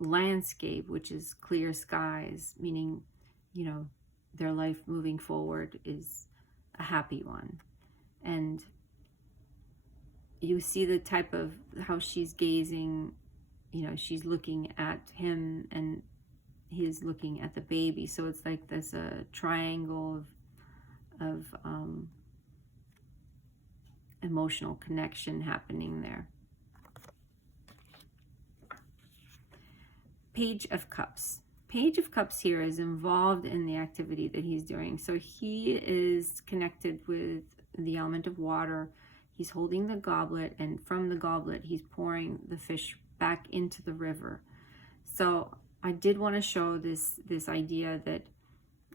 landscape, which is clear skies, meaning, their life moving forward is a happy one. And you see the type of how she's gazing, she's looking at him and he's looking at the baby. So it's like there's a triangle of emotional connection happening there. Page of Cups. Page of Cups here is involved in the activity that he's doing. So he is connected with the element of water. He's holding the goblet, and from the goblet, he's pouring the fish back into the river. So I did want to show this idea that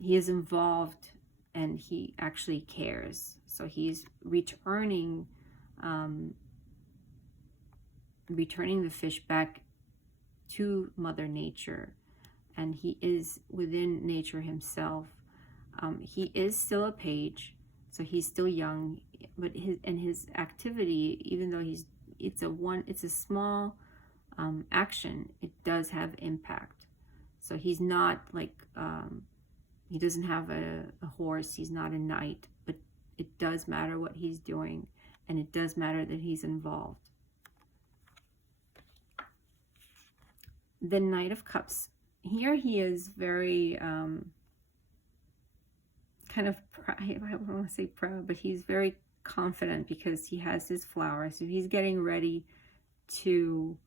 he is involved and he actually cares. So he's returning the fish back to Mother Nature, and he is within nature himself. He is still a page, so he's still young, but his activity, even though it's a small action, it does have impact. So he's not like, he doesn't have a horse, he's not a knight, but it does matter what he's doing, and it does matter that he's involved. The Knight of Cups. Here he is very kind of, I don't want to say proud, but he's very confident because he has his flower. So he's getting ready to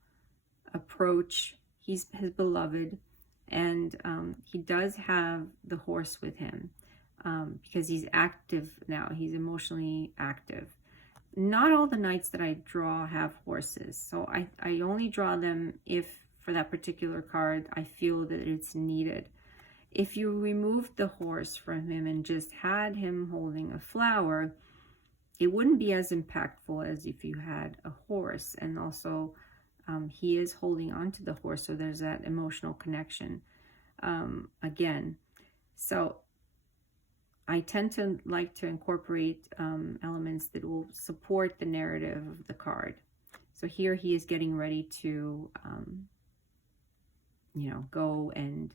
approach his beloved, and he does have the horse with him because he's active now. He's emotionally active. Not all the knights that I draw have horses, so I only draw them if for that particular card I feel that it's needed. If you removed the horse from him and just had him holding a flower, it wouldn't be as impactful as if you had a horse. And also he is holding on to the horse, so there's that emotional connection again. So I tend to like to incorporate elements that will support the narrative of the card. So here he is getting ready to you know, go and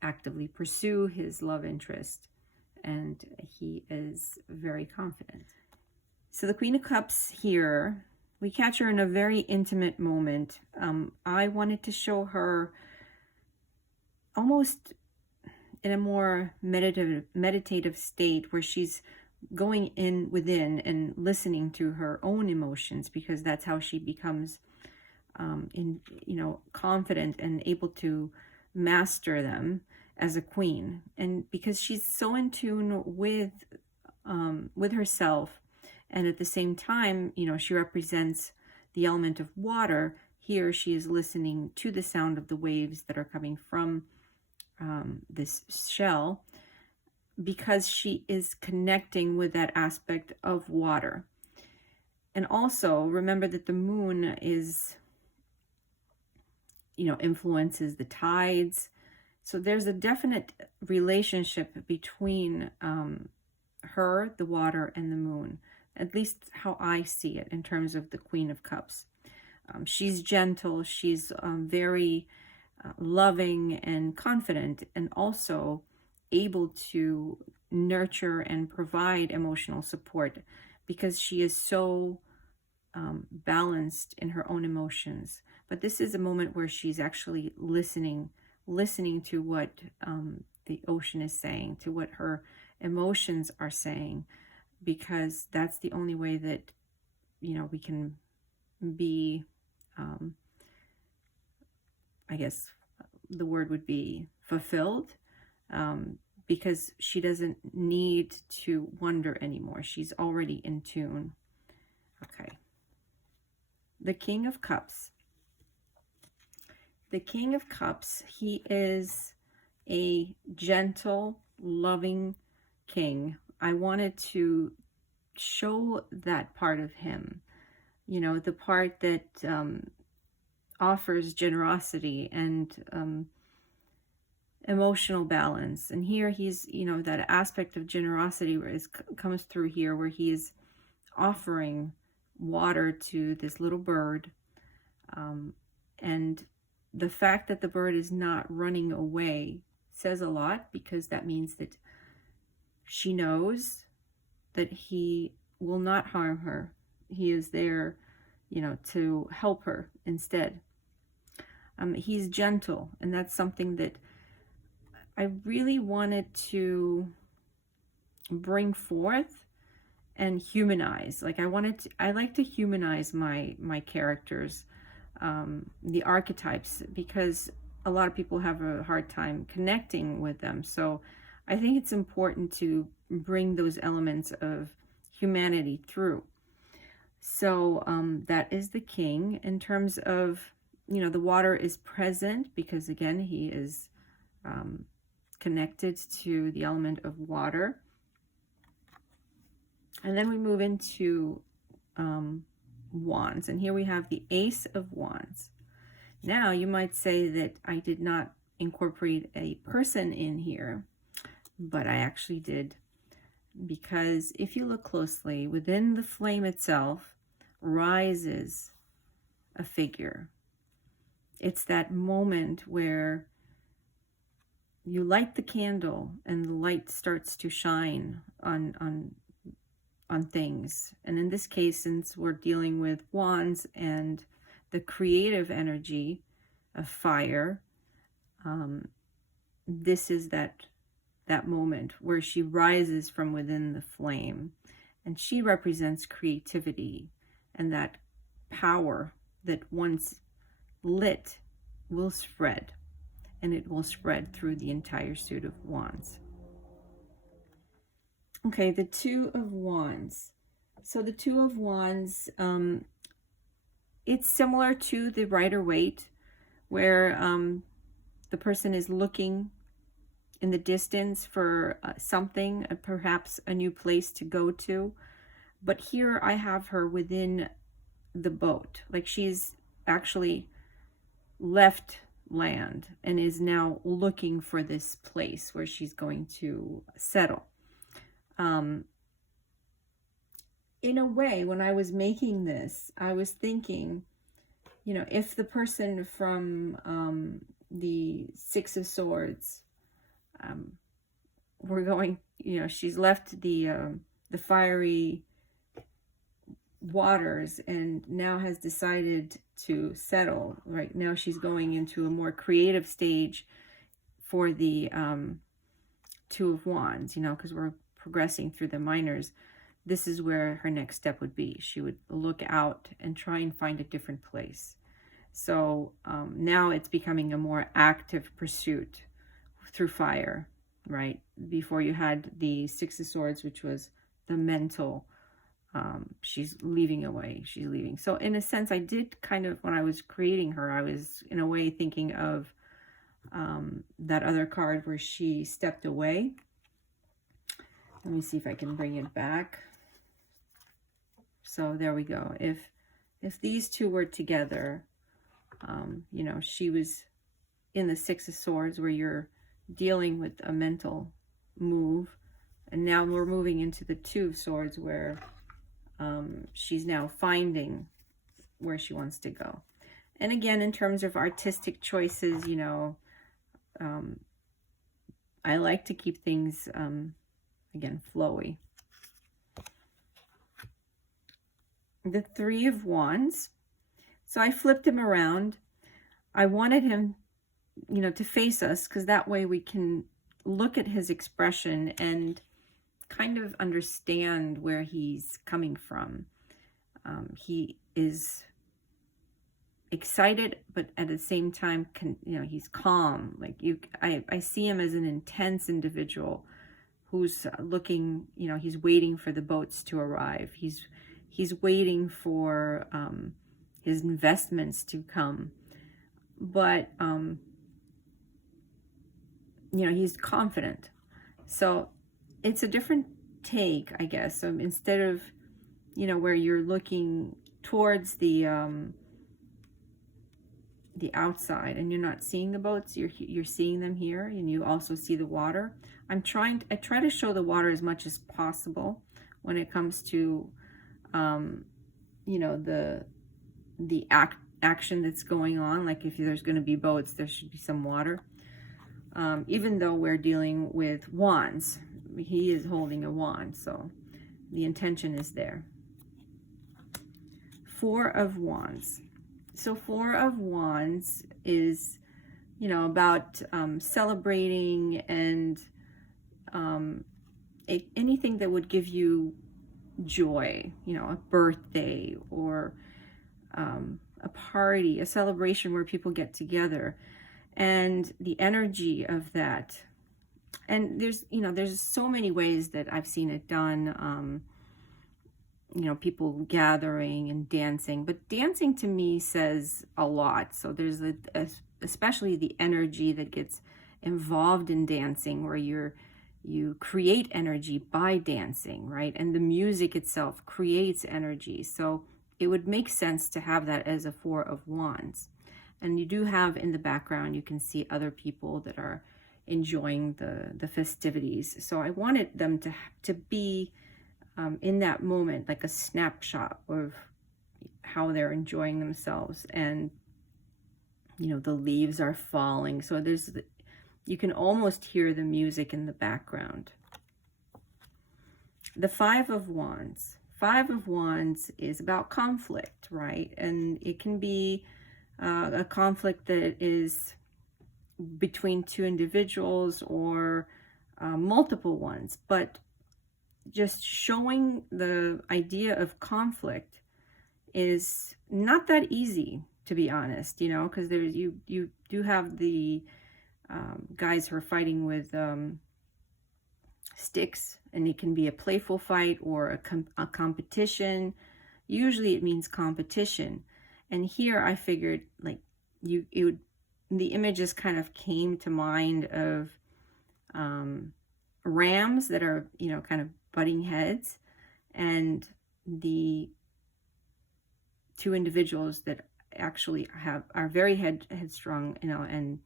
actively pursue his love interest, and he is very confident. So the Queen of Cups here, we catch her in a very intimate moment. I wanted to show her almost in a more meditative state where she's going in within and listening to her own emotions, because that's how she becomes confident and able to master them as a queen. And because she's so in tune with herself, and at the same time, she represents the element of water. Here she is listening to the sound of the waves that are coming from this shell, because she is connecting with that aspect of water. And also remember that the moon is, influences the tides. So there's a definite relationship between her, the water, and the moon, at least how I see it in terms of the Queen of Cups. She's gentle, she's very loving and confident, and also able to nurture and provide emotional support, because she is so balanced in her own emotions. But this is a moment where she's actually listening to what the ocean is saying, to what her emotions are saying, because that's the only way that we can be I guess the word would be fulfilled, because she doesn't need to wonder anymore. She's already in tune. Okay. The King of Cups. The King of Cups, he is a gentle, loving king. I wanted to show that part of him, the part that offers generosity and emotional balance. And here he's, that aspect of generosity comes through here, where he is offering water to this little bird. And the fact that the bird is not running away says a lot, because that means that she knows that he will not harm her. He is there, to help her instead. He's gentle, and that's something that I really wanted to bring forth and humanize. Like I like to humanize my characters, the archetypes, because a lot of people have a hard time connecting with them. So I think it's important to bring those elements of humanity through. So that is the king. In terms of, the water is present, because again, he is connected to the element of water. And then we move into wands. And here we have the Ace of Wands. Now, you might say that I did not incorporate a person in here, but I actually did. Because if you look closely, within the flame itself rises a figure. It's that moment where you light the candle and the light starts to shine on things. And in this case, since we're dealing with wands and the creative energy of fire, this is that moment where she rises from within the flame, and she represents creativity and that power that once lit will spread, and it will spread through the entire suit of wands. Okay, the Two of Wands. So the Two of Wands, it's similar to the Rider-Waite, where the person is looking in the distance for something, perhaps a new place to go to. But here I have her within the boat, like she's actually left land and is now looking for this place where she's going to settle. In a way, when I was making this, I was thinking, you know, if the person from the Six of Swords, we're going, you know, she's left the fiery waters and now has decided to settle. Right now she's going into a more creative stage for the Two of Wands, you know, because we're progressing through the minors. This is where her next step would be. She would look out and try and find a different place. So now it's becoming a more active pursuit through fire, right? Before you had the Six of Swords, which was the mental. She's leaving away. She's leaving. So in a sense, I did kind of, when I was creating her, I was in a way thinking of that other card where she stepped away. Let me see if I can bring it back. So there we go. If these two were together, you know, she was in the Six of Swords where you're dealing with a mental move. And now we're moving into the Two of Swords where she's now finding where she wants to go. And again, in terms of artistic choices, you know, I like to keep things, again, flowy. The Three of Wands. So I flipped him around. I wanted him, you know, to face us, because that way we can look at his expression and kind of understand where he's coming from. He is excited, but at the same time, you know, he's calm. Like I see him as an intense individual who's looking, you know, he's waiting for the boats to arrive. He's waiting for his investments to come. But, you know, he's confident. So it's a different take, I guess. So instead of, you know, where you're looking towards the outside and you're not seeing the boats, you're seeing them here, and you also see the water. I try to show the water as much as possible when it comes to, you know, the action that's going on. Like if there's going to be boats, there should be some water. Even though we're dealing with wands, he is holding a wand, so the intention is there. Four of Wands. So Four of Wands is, you know, about celebrating and anything that would give you joy, you know, a birthday or a party, a celebration where people get together, and the energy of that. And there's, you know, there's so many ways that I've seen it done. You know, people gathering and dancing, but dancing to me says a lot. So there's especially the energy that gets involved in dancing, where you create energy by dancing, right? And the music itself creates energy. So it would make sense to have that as a Four of Wands. And you do have in the background, you can see other people that are enjoying the festivities. So I wanted them to be in that moment, like a snapshot of how they're enjoying themselves. And, you know, the leaves are falling. So you can almost hear the music in the background. The Five of Wands. Five of Wands is about conflict, right? And it can be a conflict that is between two individuals or multiple ones, but just showing the idea of conflict is not that easy, to be honest, you know, because there's you do have the guys who are fighting with sticks, and it can be a playful fight or a competition. Usually it means competition. And here I figured, like, the images kind of came to mind of rams that are, you know, kind of butting heads, and the two individuals that actually are very headstrong, you know, and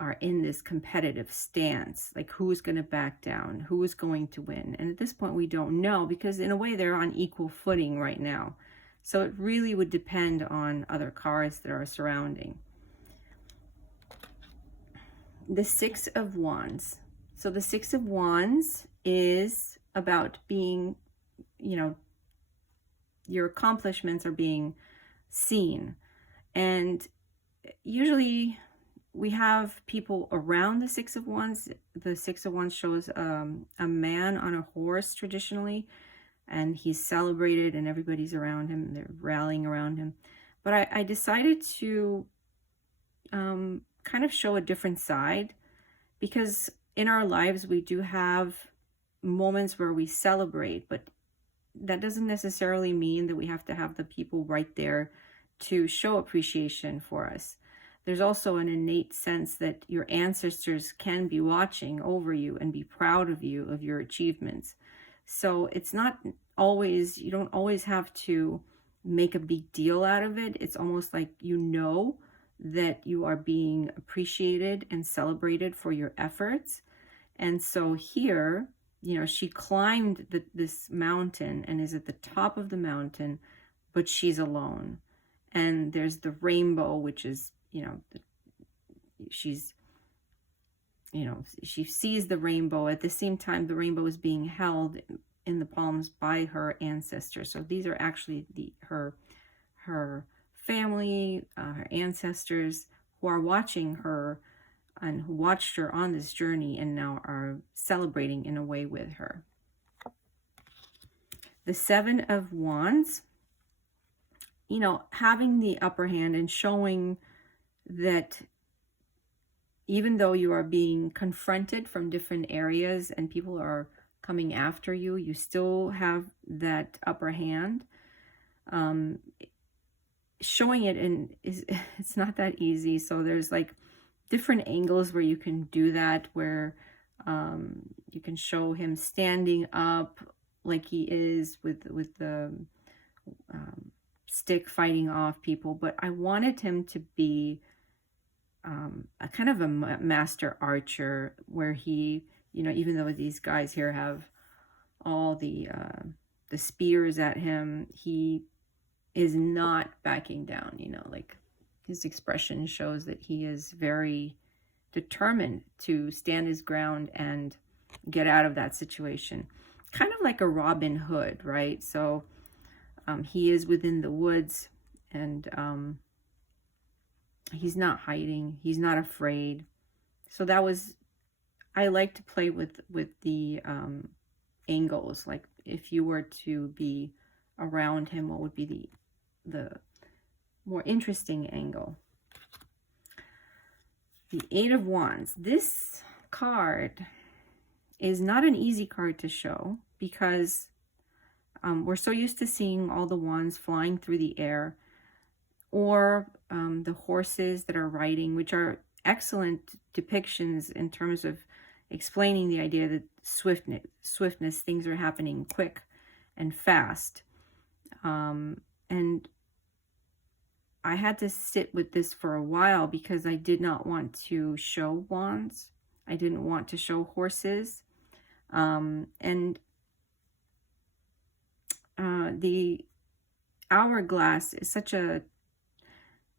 are in this competitive stance, like who's going to back down, who is going to win. And at this point we don't know, because in a way they're on equal footing right now. So it really would depend on other cards that are surrounding. The Six of Wands. So the Six of Wands is about being, you know, your accomplishments are being seen. And usually we have people around the Six of Wands. The Six of Wands shows a man on a horse traditionally, and he's celebrated and everybody's around him. They're rallying around him. But I decided to kind of show a different side, because in our lives we do have moments where we celebrate, but that doesn't necessarily mean that we have to have the people right there to show appreciation for us. There's also an innate sense that your ancestors can be watching over you and be proud of you, of your achievements. So it's not always, you don't always have to make a big deal out of it. It's almost like, you know, that you are being appreciated and celebrated for your efforts. And so here, you know, she climbed this mountain and is at the top of the mountain, but she's alone. And there's the rainbow, which is, you know, she's, you know, she sees the rainbow. At the same time, the rainbow is being held in the palms by her ancestors. So these are actually her family, her ancestors, who are watching her and who watched her on this journey and now are celebrating in a way with her. The Seven of Wands, you know, having the upper hand and showing that even though you are being confronted from different areas and people are coming after you, you still have that upper hand. Showing it it's not that easy. So there's like different angles where you can do that, where you can show him standing up like he is with the stick fighting off people. But I wanted him to be a kind of a master archer, where he, you know, even though these guys here have all the spears at him, he is not backing down, you know, like his expression shows that he is very determined to stand his ground and get out of that situation. Kind of like a Robin Hood, right? So he is within the woods, and he's not hiding, he's not afraid. So that was, I like to play with the angles. Like if you were to be around him, what would be the more interesting angle? The Eight of Wands. This card is not an easy card to show, because we're so used to seeing all the wands flying through the air, or the horses that are riding, which are excellent depictions in terms of explaining the idea that swiftness, things are happening quick and fast. And I had to sit with this for a while, because I did not want to show wands. I didn't want to show horses. hourglass is such a,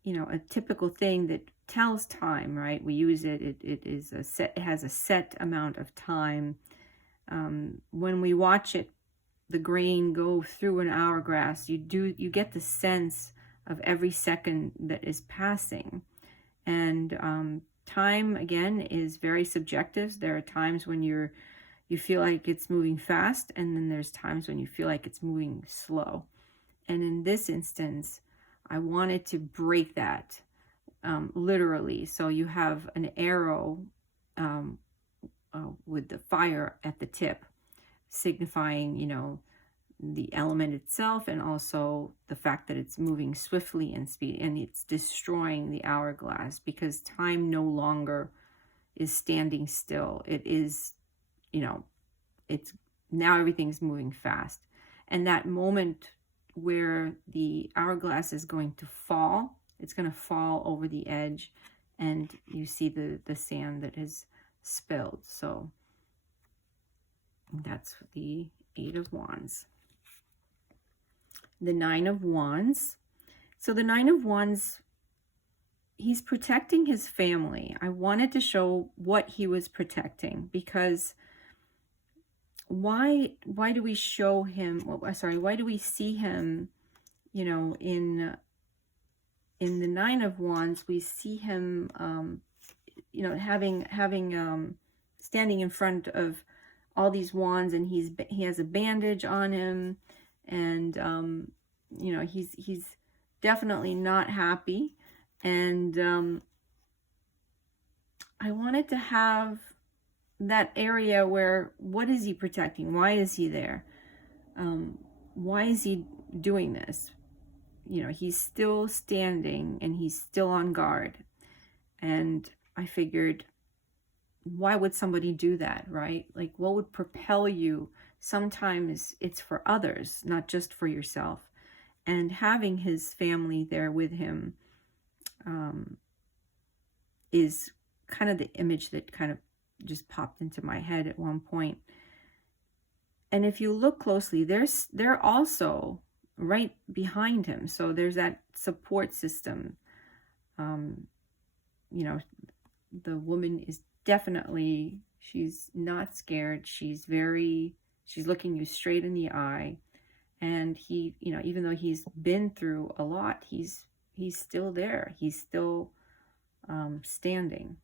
a typical thing that tells time, right? We use it. It is a set. It has a set amount of time. When we watch it, the grain go through an hourglass, you get the sense of every second that is passing. And time, again, is very subjective. There are times when you feel like it's moving fast, and then there's times when you feel like it's moving slow. And in this instance, I wanted to break that, literally. So you have an arrow with the fire at the tip, signifying, the element itself, and also the fact that it's moving swiftly and speed, and it's destroying the hourglass, because time no longer is standing still. It is, it's now everything's moving fast. And that moment where the hourglass is going to fall, it's going to fall over the edge, and you see the sand that has spilled. So that's the Eight of Wands. The Nine of Wands. So the Nine of Wands, he's protecting his family. I wanted to show what he was protecting, because why do we show him, why do we see him, in the Nine of Wands, we see him, having standing in front of all these wands, and he has a bandage on him, and he's definitely not happy. And I wanted to have that area where, what is he protecting? Why is he there? Why is he doing this? He's still standing, and he's still on guard. And I figured, why would somebody do that, right? Like, what would propel you? Sometimes it's for others, not just for yourself. And having his family there with him is kind of the image that kind of just popped into my head at one point. And if you look closely, they're also right behind him. So there's that support system. The woman is definitely, she's not scared. She's looking you straight in the eye. And he, even though he's been through a lot, he's still there. He's still standing.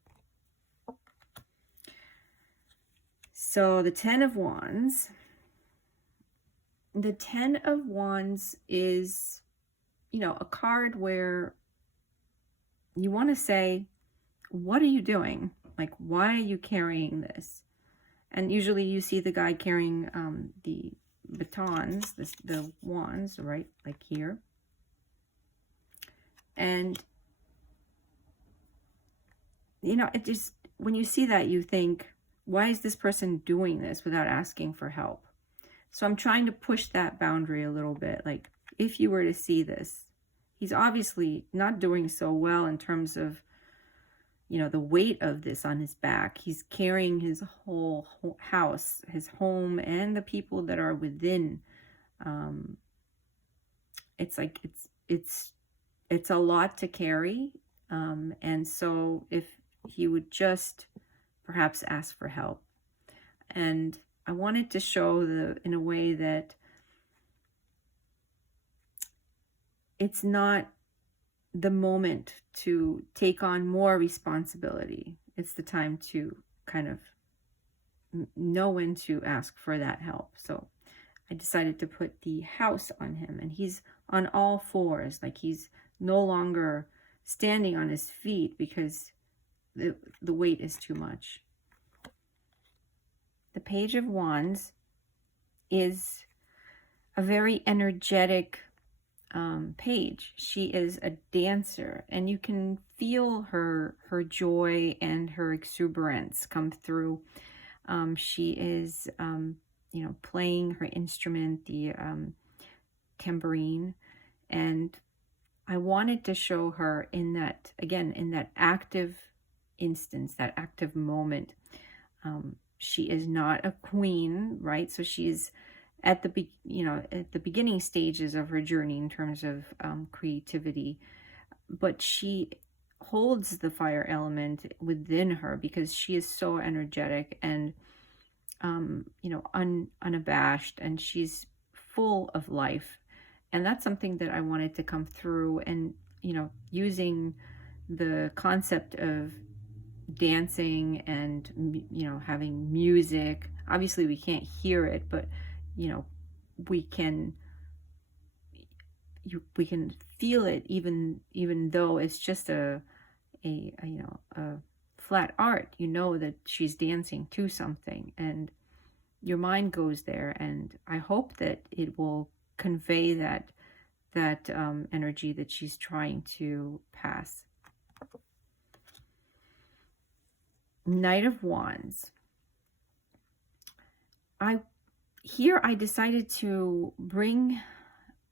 So the Ten of Wands. The Ten of Wands is, a card where you want to say, what are you doing? Like, why are you carrying this? And usually you see the guy carrying the batons, the wands, right? Like here. And, it just, when you see that, you think, why is this person doing this without asking for help? So I'm trying to push that boundary a little bit. Like, if you were to see this, he's obviously not doing so well in terms of, the weight of this on his back. He's carrying his whole house, his home, and the people that are within. It's like, it's a lot to carry. And so if he would just perhaps ask for help. And I wanted to show in a way that it's not the moment to take on more responsibility. It's the time to kind of know when to ask for that help. So I decided to put the house on him, and he's on all fours. Like, he's no longer standing on his feet because the weight is too much. The Page of Wands is a very energetic page. She is a dancer, and you can feel her joy and her exuberance come through. She is, playing her instrument, the tambourine, and I wanted to show her in that, again, in that active instance, that active moment. She is not a queen, right? So she's at the at the beginning stages of her journey in terms of creativity, but she holds the fire element within her because she is so energetic and unabashed, and she's full of life. And that's something that I wanted to come through, and using the concept of dancing and having music. Obviously we can't hear it, but we can feel it, even though it's just a flat art. That she's dancing to something, and your mind goes there, and I hope that it will convey that energy that she's trying to pass. Knight of Wands. I decided to bring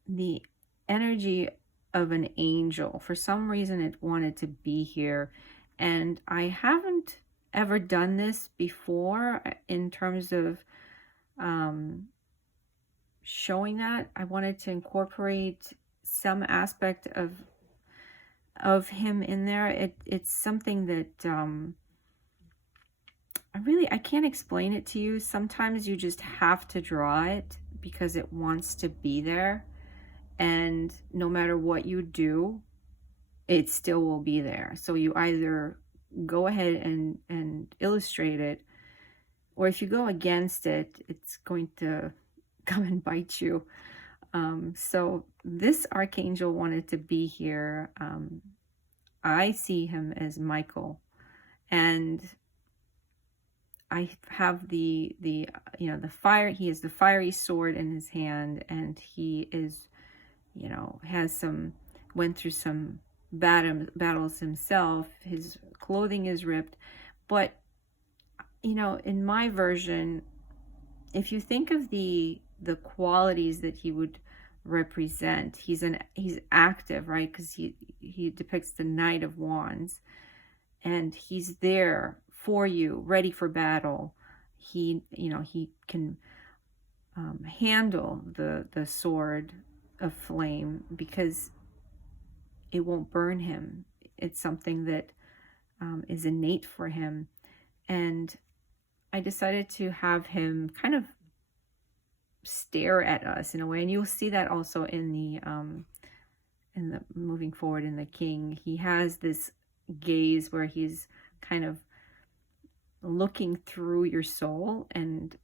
the energy of an angel. For some reason it wanted to be here, and I haven't ever done this before in terms of showing that. I wanted to incorporate some aspect of him in there. It's something that I can't explain it to you. Sometimes you just have to draw it because it wants to be there, and no matter what you do, it still will be there. So you either go ahead and illustrate it, or if you go against it, it's going to come and bite you. So this archangel wanted to be here. I see him as Michael, and I have the fire. He has the fiery sword in his hand, and he is, went through some battles himself. His clothing is ripped, but in my version, if you think of the qualities that he would represent, he's active, right? Because he depicts the Knight of Wands, and he's there for you, ready for battle. He can handle the sword of flame because it won't burn him. It's something that is innate for him. And I decided to have him kind of stare at us in a way, and you'll see that also in the moving forward in the King. He has this gaze where he's kind of looking through your soul, and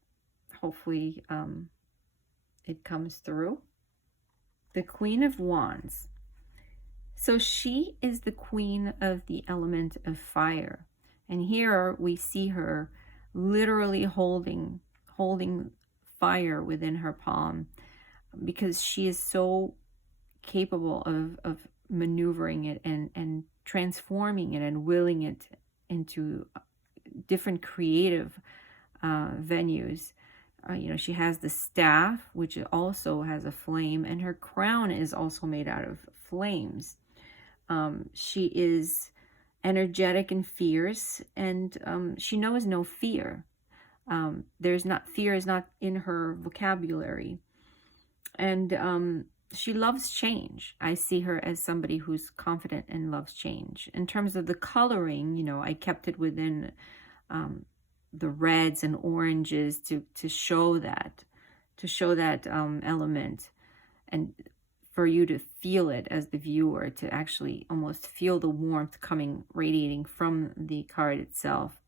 hopefully it comes through. The Queen of Wands. So she is the queen of the element of fire, and here we see her literally holding fire within her palm, because she is so capable of maneuvering it and transforming it and willing it into different creative venues. She has the staff, which also has a flame, and her crown is also made out of flames. She is energetic and fierce, and she knows no fear. Fear is not in her vocabulary, and she loves change. I see her as somebody who's confident and loves change. In terms of the coloring, I kept it within the reds and oranges to show that element, and for you to feel it as the viewer, to actually almost feel the warmth radiating from the card itself.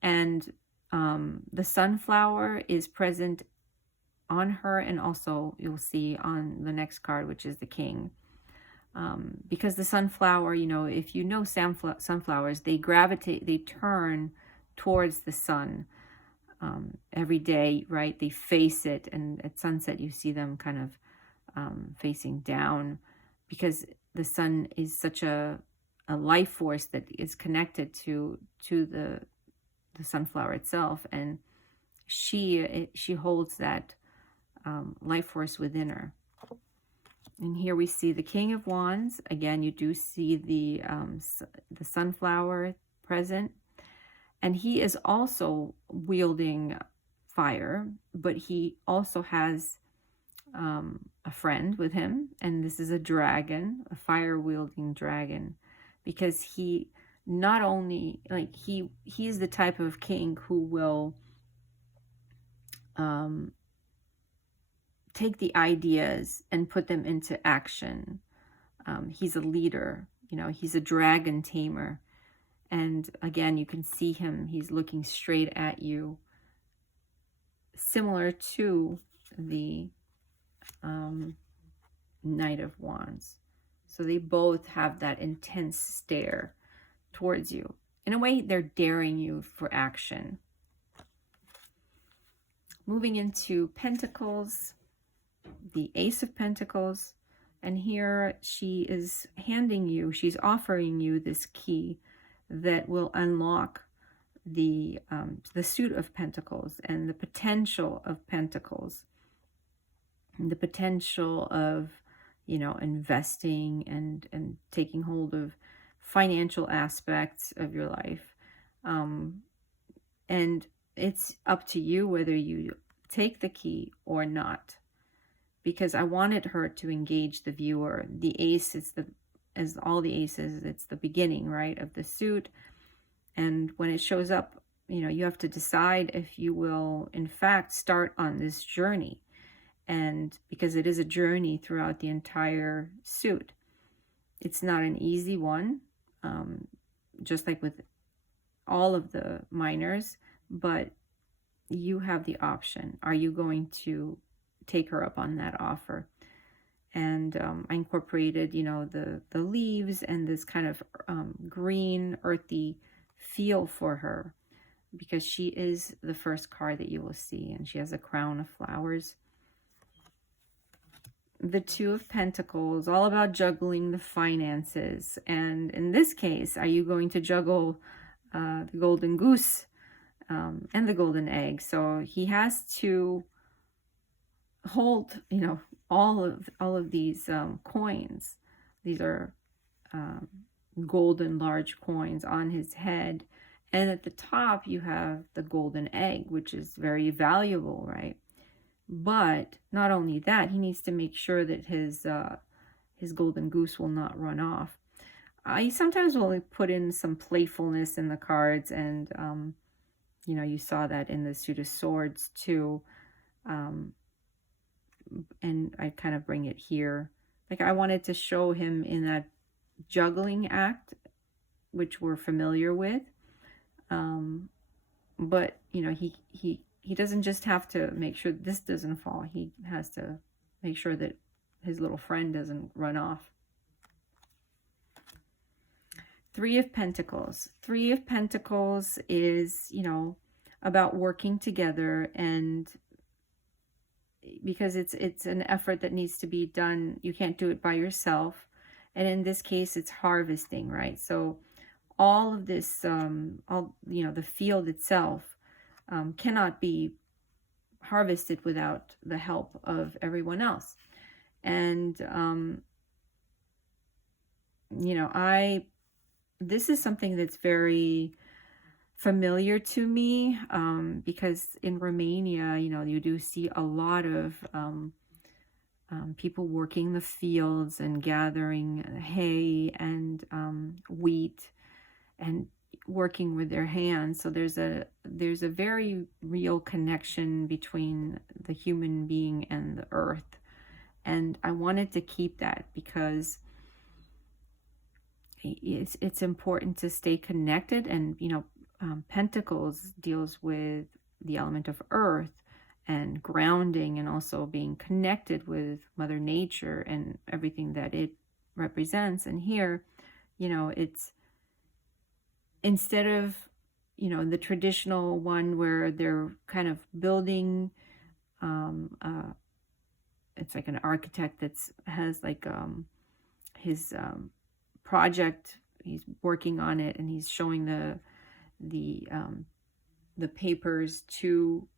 And the sunflower is present on her, and also you'll see on the next card, which is the King. Because the sunflower, if you know sunflowers, they turn towards the sun every day, right? They face it, and at sunset you see them kind of facing down, because the sun is such a life force that is connected to the sunflower itself, and she holds that life force within her. And here we see the King of Wands. Again, you do see the sunflower present, and he is also wielding fire, but he also has a friend with him, and this is a dragon, a fire-wielding dragon, because he not only, like, he's the type of king who will take the ideas and put them into action. He's a leader, you know, he's a dragon tamer. And again, you can see him, he's looking straight at you, similar to the Knight of Wands. So they both have that intense stare towards you. In a way, they're daring you for action. Moving into Pentacles, the Ace of Pentacles. And here she is handing you, she's offering you this key that will unlock the suit of Pentacles and the potential of Pentacles. The potential of, you know, investing and taking hold of financial aspects of your life. And it's up to you whether you take the key or not, because I wanted her to engage the viewer. The ace is as all the aces, it's the beginning, right, of the suit. And when it shows up, you know, you have to decide if you will, in fact, start on this journey. And because it is a journey throughout the entire suit, it's not an easy one, just like with all of the minors, but you have the option. Are you going to take her up on that offer? And I incorporated, you know, the leaves and this kind of green, earthy feel for her, because she is the first card that you will see, and she has a crown of flowers. The Two of Pentacles, all about juggling the finances. And in this case, are you going to juggle the golden goose and the golden egg? So he has to hold, you know, all of these coins. These are golden large coins on his head. And at the top, you have the golden egg, which is very valuable, right? But not only that, he needs to make sure that his golden goose will not run off. I sometimes will put in some playfulness in the cards, and you know, you saw that in the Suit of Swords too. And I kind of bring it here. Like, I wanted to show him in that juggling act, which we're familiar with. But you know, he doesn't just have to make sure this doesn't fall. He has to make sure that his little friend doesn't run off. Three of Pentacles. Three of Pentacles is, you know, about working together, and because it's an effort that needs to be done. You can't do it by yourself. And in this case, it's harvesting, right? So all of this, all, you know, the field itself cannot be harvested without the help of everyone else. And, you know, this is something that's very familiar to me, because in Romania, you know, you do see a lot of people working the fields and gathering hay and wheat and working with their hands. So there's a very real connection between the human being and the earth. And I wanted to keep that because it's important to stay connected. And, you know, Pentacles deals with the element of earth and grounding, and also being connected with Mother Nature and everything that it represents. And here, you know, it's, instead of, you know, the traditional one where they're kind of building, it's like an architect has like his project, he's working on it, and he's showing the papers to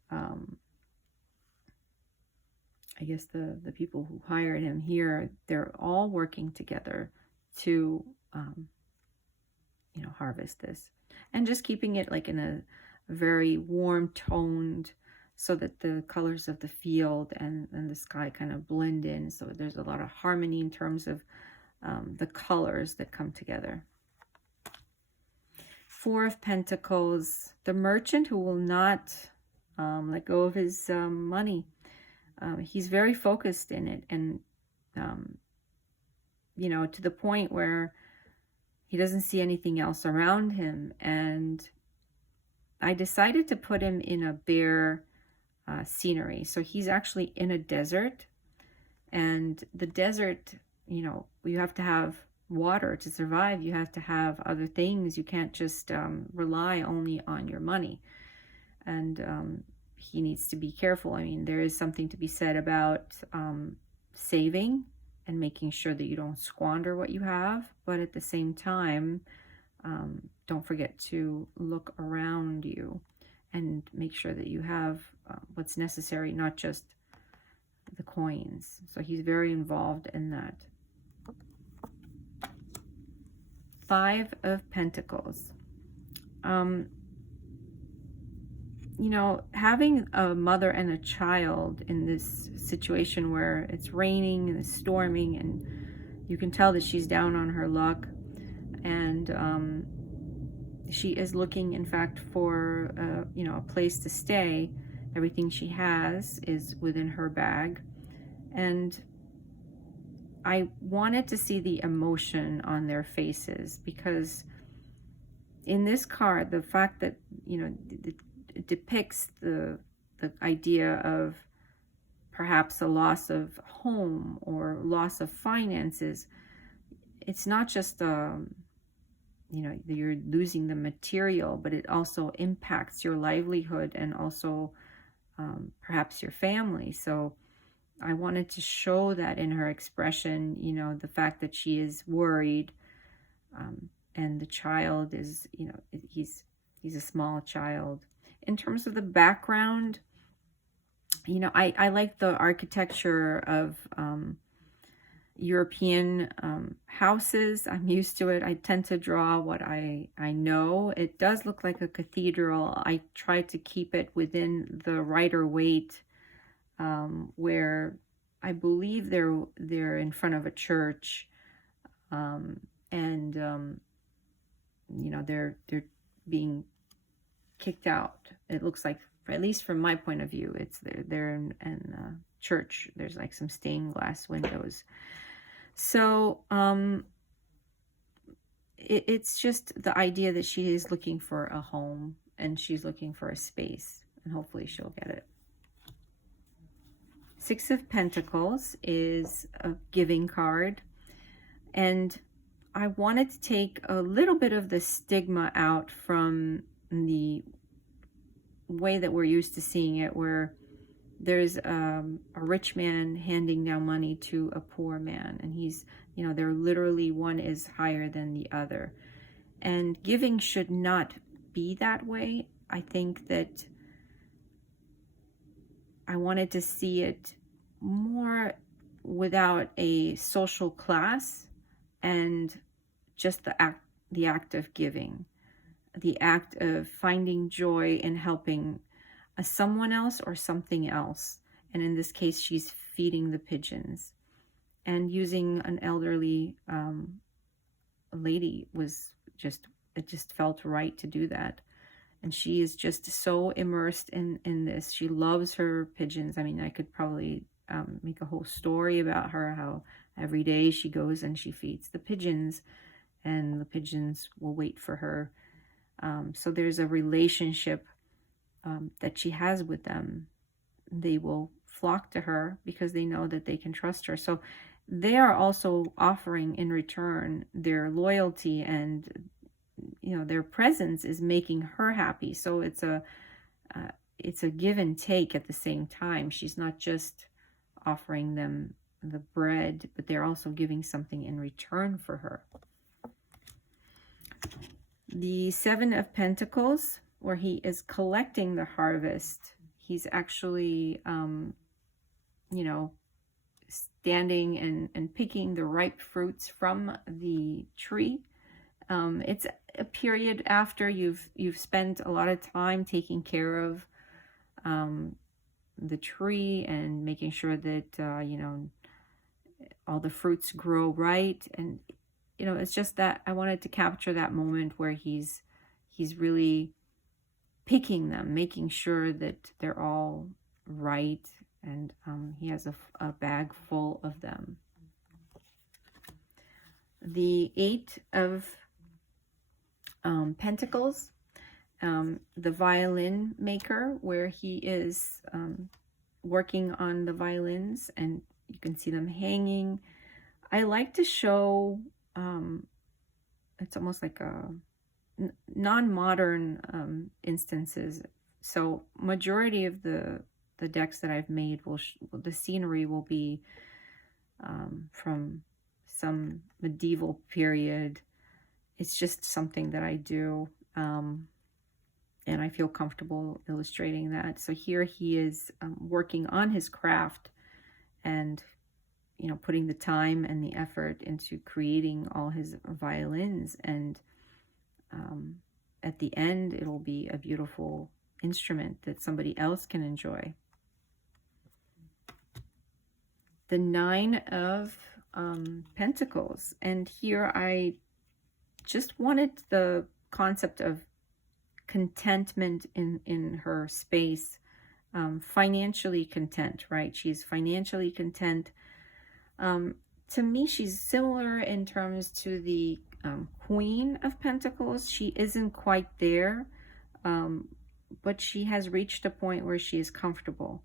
I guess the people who hired him. Here they're all working together to you know, harvest this, and just keeping it like in a very warm toned so that the colors of the field and the sky kind of blend in. So there's a lot of harmony in terms of the colors that come together. Four of Pentacles, the merchant who will not let go of his money. He's very focused in it, and you know, to the point where he doesn't see anything else around him. And I decided to put him in a bare scenery. So he's actually in a desert, and the desert, you know, you have to have water to survive. You have to have other things. You can't just rely only on your money. And he needs to be careful. I mean, there is something to be said about saving and making sure that you don't squander what you have. But at the same time, don't forget to look around you and make sure that you have what's necessary, not just the coins. So he's very involved in that. Five of Pentacles. You know, having a mother and a child in this situation where it's raining and it's storming, and you can tell that she's down on her luck, and she is looking, in fact, for you know, a place to stay. Everything she has is within her bag, and I wanted to see the emotion on their faces, because in this card, the fact that, you know, it depicts the idea of perhaps a loss of home or loss of finances. It's not just you know, you're losing the material, but it also impacts your livelihood and also perhaps your family. So I wanted to show that in her expression, you know, the fact that she is worried, and the child is, you know, he's a small child. In terms of the background, you know, I like the architecture of European houses. I'm used to it. I tend to draw what I know. It does look like a cathedral. I try to keep it within the Rider-Waite, where I believe they're in front of a church, and you know, they're being kicked out. It looks like, at least from my point of view, it's they're in church. There's like some stained glass windows. So it's just the idea that she is looking for a home, and she's looking for a space, and hopefully she'll get it. Six of Pentacles is a giving card, and I wanted to take a little bit of the stigma out from the way that we're used to seeing it, where there's a rich man handing down money to a poor man, and he's, you know, they're literally, one is higher than the other. And giving should not be that way. I think that I wanted to see it more without a social class, and just the act of giving, the act of finding joy in helping someone else or something else. And in this case, she's feeding the pigeons, and using an elderly lady was just, it just felt right to do that. And she is just so immersed in this. She loves her pigeons. I mean, I could probably make a whole story about her, how every day she goes and she feeds the pigeons, and the pigeons will wait for her. So there's a relationship that she has with them. They will flock to her because they know that they can trust her. So they are also offering in return their loyalty, and you know, their presence is making her happy. So it's a give and take at the same time. She's not just offering them the bread, but they're also giving something in return for her. The Seven of Pentacles, where he is collecting the harvest. He's actually, you know, standing and picking the ripe fruits from the tree. It's a period after you've spent a lot of time taking care of the tree and making sure that, you know, all the fruits grow right. And, you know, it's just that I wanted to capture that moment where he's really picking them, making sure that they're all right. And he has a bag full of them. The Eight of Pentacles, the violin maker, where he is working on the violins, and you can see them hanging. I like to show, it's almost like a non-modern instances. So majority of the decks that I've made the scenery will be from some medieval period. It's just something that I do, and I feel comfortable illustrating that. So here he is working on his craft, and, you know, putting the time and the effort into creating all his violins, and at the end it'll be a beautiful instrument that somebody else can enjoy. The Nine of Pentacles, and here I just wanted the concept of contentment in her space, financially content, right? She's financially content. To me, she's similar in terms to the Queen of Pentacles. She isn't quite there, but she has reached a point where she is comfortable.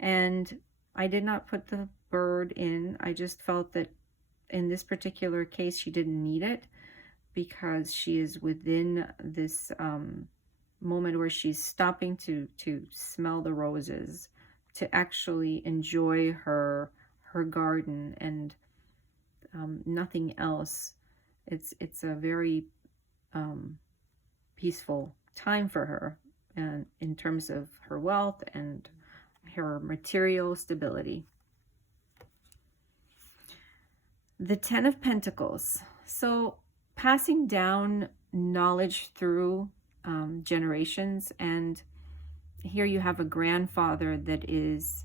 And I did not put the bird in. I just felt that in this particular case, she didn't need it, because she is within this moment where she's stopping to smell the roses, to actually enjoy her garden, and nothing else. It's a very peaceful time for her, and in terms of her wealth and her material stability. The Ten of Pentacles. So passing down knowledge through generations, and here you have a grandfather that is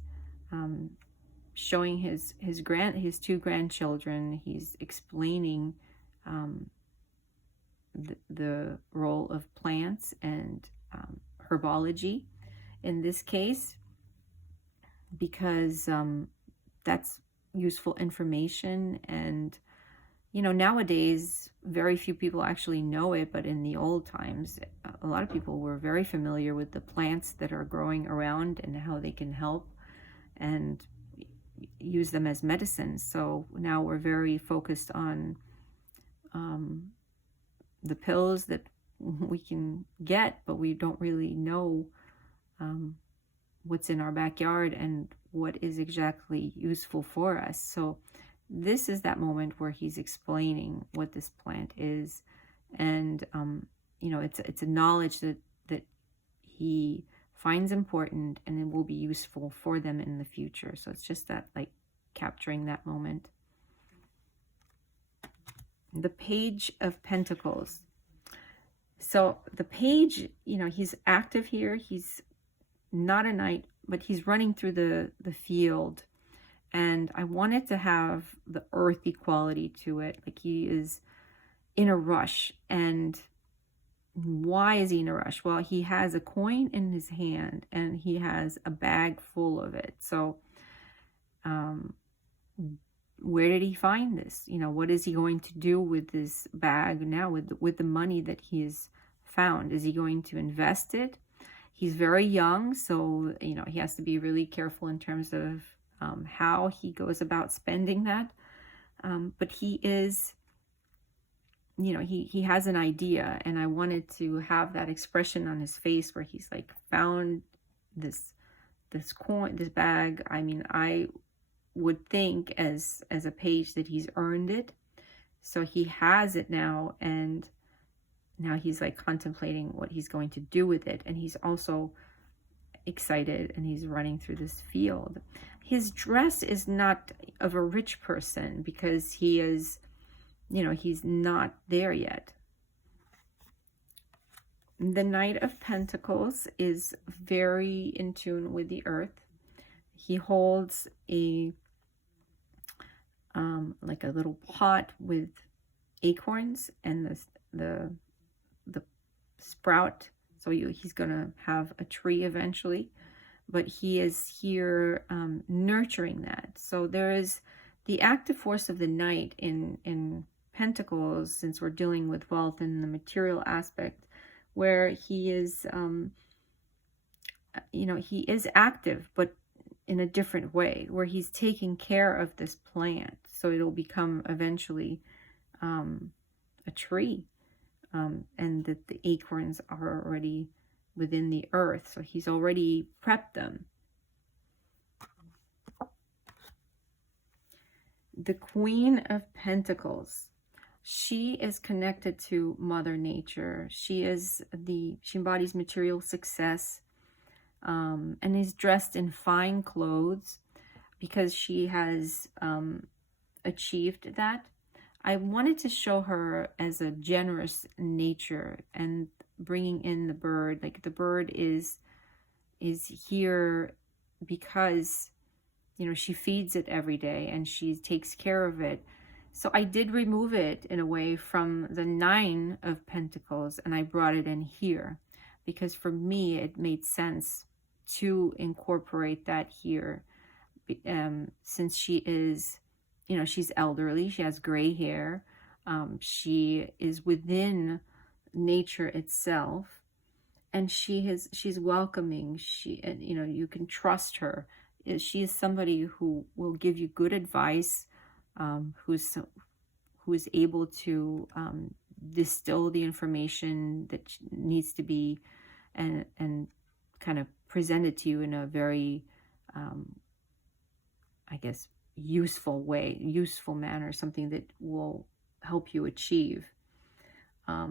showing his two grandchildren. He's explaining the role of plants and herbology in this case, because that's useful information. And, you know, nowadays very few people actually know it, but in the old times a lot of people were very familiar with the plants that are growing around and how they can help and use them as medicine. So now we're very focused on the pills that we can get, but we don't really know what's in our backyard and what is exactly useful for us. So this is that moment where he's explaining what this plant is, and you know, it's a knowledge that he finds important, and it will be useful for them in the future. So it's just that, like, capturing that moment. The Page of Pentacles. So the page, you know, he's active here. He's not a knight, but he's running through the field. And I wanted to have the earthy quality to it. Like, he is in a rush. And why is he in a rush? Well, he has a coin in his hand and he has a bag full of it. So where did he find this? You know, what is he going to do with this bag now, with the money that he's found? Is he going to invest it? He's very young, so, you know, he has to be really careful in terms of how he goes about spending that. But he is, you know, he has an idea, and I wanted to have that expression on his face where he's like, found this coin, this bag. I mean, I would think as a page that he's earned it. So he has it now, and now he's like contemplating what he's going to do with it. And he's also excited, and he's running through this field. His dress is not of a rich person, because he is, you know, he's not there yet. The Knight of Pentacles is very in tune with the earth. he holds a like a little pot with acorns and the sprout. So he's gonna have a tree eventually, but he is here nurturing that. So there is the active force of the Knight in Pentacles, since we're dealing with wealth and the material aspect, where he is, you know, he is active, but in a different way, where he's taking care of this plant, so it'll become eventually a tree, and that the acorns are already within the earth, so he's already prepped them. The Queen of Pentacles, she is connected to Mother Nature. She embodies material success, and is dressed in fine clothes because she has achieved that. I wanted to show her as a generous nature and bringing in the bird. Like, the bird is here because, you know, she feeds it every day and she takes care of it. So I did remove it in a way from the Nine of Pentacles, and I brought it in here because for me it made sense to incorporate that here, since she is, you know, she's elderly, she has gray hair, she is within nature itself, and she's welcoming. You know, you can trust her. She is somebody who will give you good advice, who is able to distill the information that needs to be and kind of presented to you in a very, I guess, useful manner, something that will help you achieve.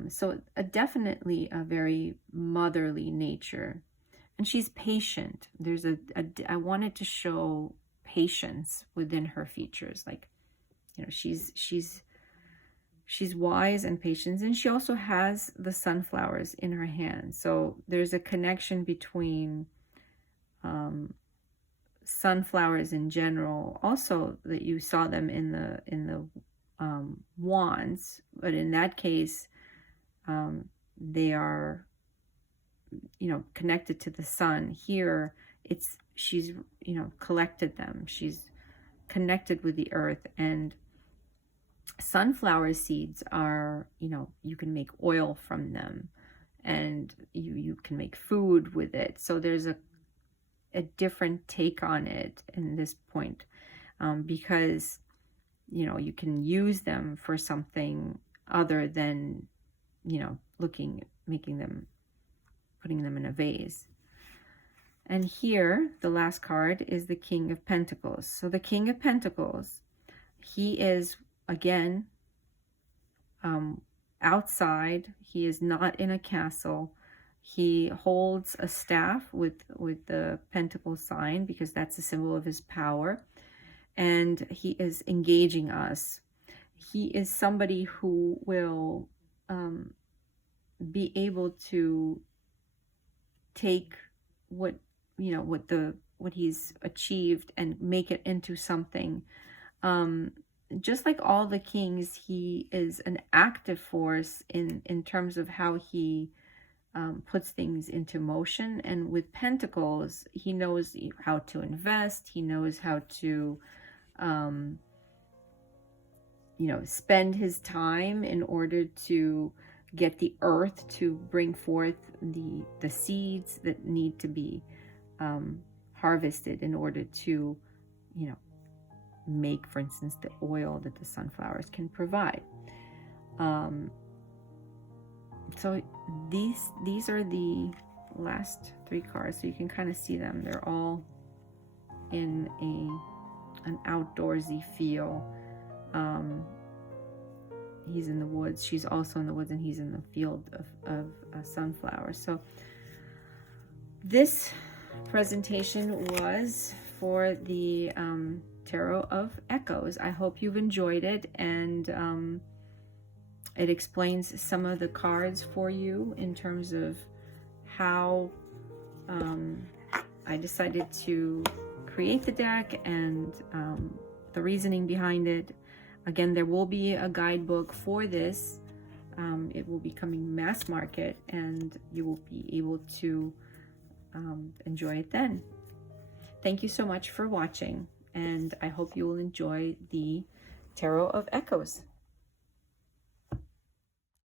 So definitely a very motherly nature. And she's patient. I wanted to show patience within her features. Like, you know, she's wise and patient, and she also has the sunflowers in her hand. So there's a connection between sunflowers in general. Also, that you saw them in the wands, but in that case, they are, you know, connected to the sun. Here, she's, you know, collected them. She's connected with the earth, and sunflower seeds are, you know, you can make oil from them, and you can make food with it. So there's a different take on it in this point, because, you know, you can use them for something other than, you know, putting them in a vase. And here, the last card is the King of Pentacles. So the King of Pentacles, he is, again, outside. He is not in a castle. He holds a staff with the pentacle sign, because that's a symbol of his power. And he is engaging us. He is somebody who will be able to take what he's achieved and make it into something. Just like all the kings, he is an active force in terms of how he puts things into motion. And with pentacles, he knows how to invest. He knows how to spend his time in order to get the earth to bring forth the seeds that need to be harvested in order to, make, for instance, the oil that the sunflowers can provide. So these are the last three cards, so you can kind of see them. They're all in an outdoorsy feel. He's in the woods, she's also in the woods, and he's in the field of sunflowers. So this presentation was for the Tarot of Echoes. I hope you've enjoyed it, and it explains some of the cards for you in terms of how I decided to create the deck and the reasoning behind it. Again, there will be a guidebook for this. It will be coming mass market, and you will be able to enjoy it then. Thank you so much for watching, and I hope you will enjoy the Tarot of Echoes.